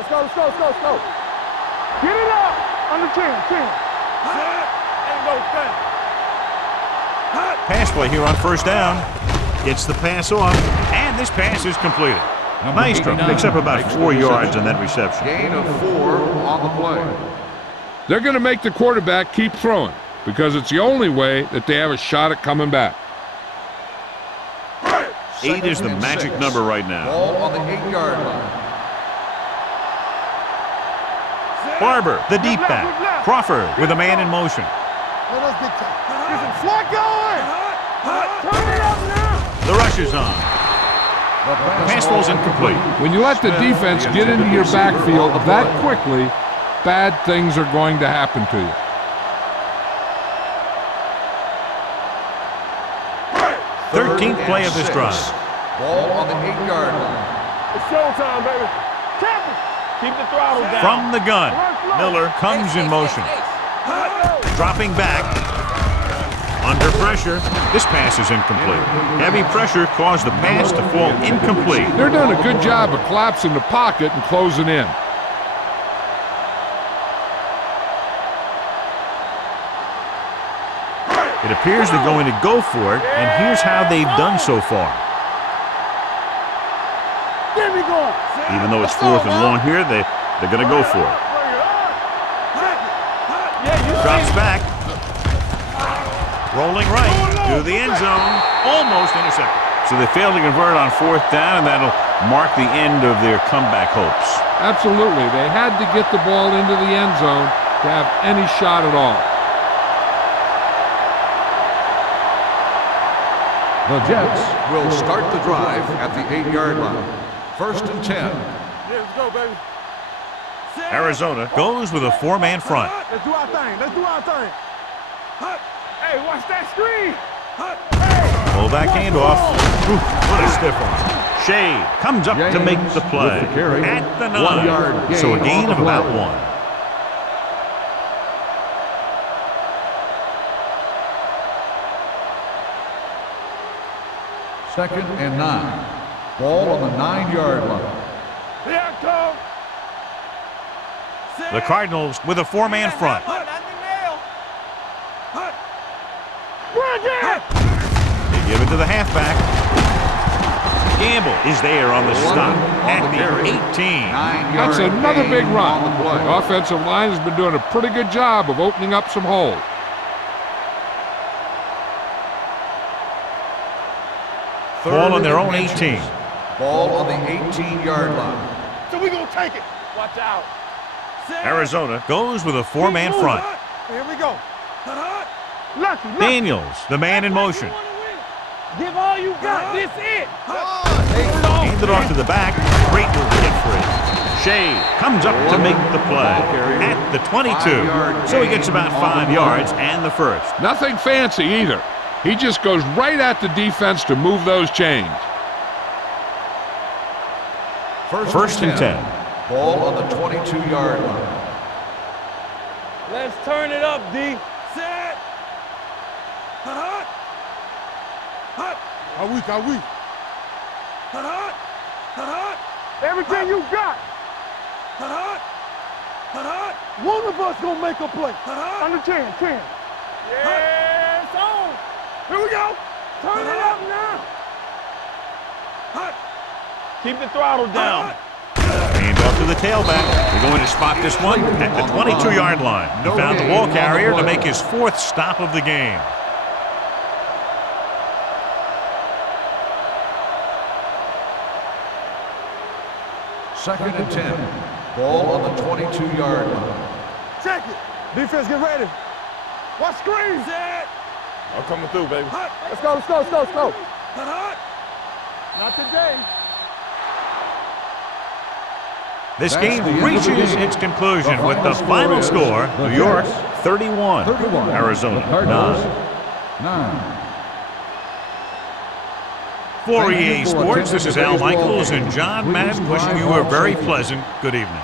Let's go, let's go, let's go, let's go. Get it out on the 10. Ain't no thing. Pass play here on first down. Gets the pass off, and this pass is completed. Nystrom picks up about 4 yards on that reception. Gain of 4 on the play. They're going to make the quarterback keep throwing because it's the only way that they have a shot at coming back. 8 is the magic number right now. Ball on the 8-yard line. Barber, the deep back. Crawford with a man in motion. The rush is on. The pass falls incomplete. When you let the defense get into your backfield that quickly, bad things are going to happen to you. Third 13th play of this drive. Ball on the 8-yard line. It's showtime, baby. Tap it. Keep the throttle down. From the gun, Miller comes in motion. Dropping back. Under pressure. This pass is incomplete. Heavy pressure caused the pass to fall incomplete. They're doing a good job of collapsing the pocket and closing in. It appears they're going to go for it, and here's how they've done so far. Even though it's 4th and long here, they're going to go for it. Drops back. Rolling right to the end zone. Almost intercepted. So they failed to convert on 4th down, and that'll mark the end of their comeback hopes. Absolutely. They had to get the ball into the end zone to have any shot at all. The Jets will start the drive at the 8-yard line. 1st and 10. Let's go, baby. Arizona goes with a 4-man front. Let's do our thing. Let's do our thing. Hey, watch that screen. Pull back handoff. Ooh, what a stiff one. Shade comes up to make the play at the 9. So a gain of about 1. Second and 9. Ball on the 9-yard line. Here it comes. The Cardinals with a 4-man front. They give it to the halfback. Gamble is there on the stop at the 18. That's another big run. The offensive line has been doing a pretty good job of opening up some holes. Ball on their own 18. Ball on the 18-yard line. So we gonna take it. Watch out. Arizona goes with a 4-man front. Here we go. Lucky. Daniels, the man in motion. Give all you got. This it. Hand it off to the back. Great move to get free. Shea comes up to make the play at the 22. So he gets about 5 yards and the first. Nothing fancy either. He just goes right at the defense to move those chains. 1st and 10. Ball on the 22-yard line. Let's turn it up, D. Set. Hut. How weak, how weak. Hut. Everything you got. Hut. One of us gonna make a play. Under 10. Yeah, it's on. Here we go. Turn it up now. Keep the throttle down. Hand off to the tailback. They're going to spot this one at the 22-yard line. He found the ball carrier to make his 4th stop of the game. Second and 10. Ball on the 22-yard line. Check it. Defense, get ready. Watch screen. Set. I'm coming through, baby. Let's go. Not today. This game reaches its conclusion with the final score, New York 31, Arizona 9. For EA Sports, this is Al Michaels and John Madden wishing you a very pleasant good evening.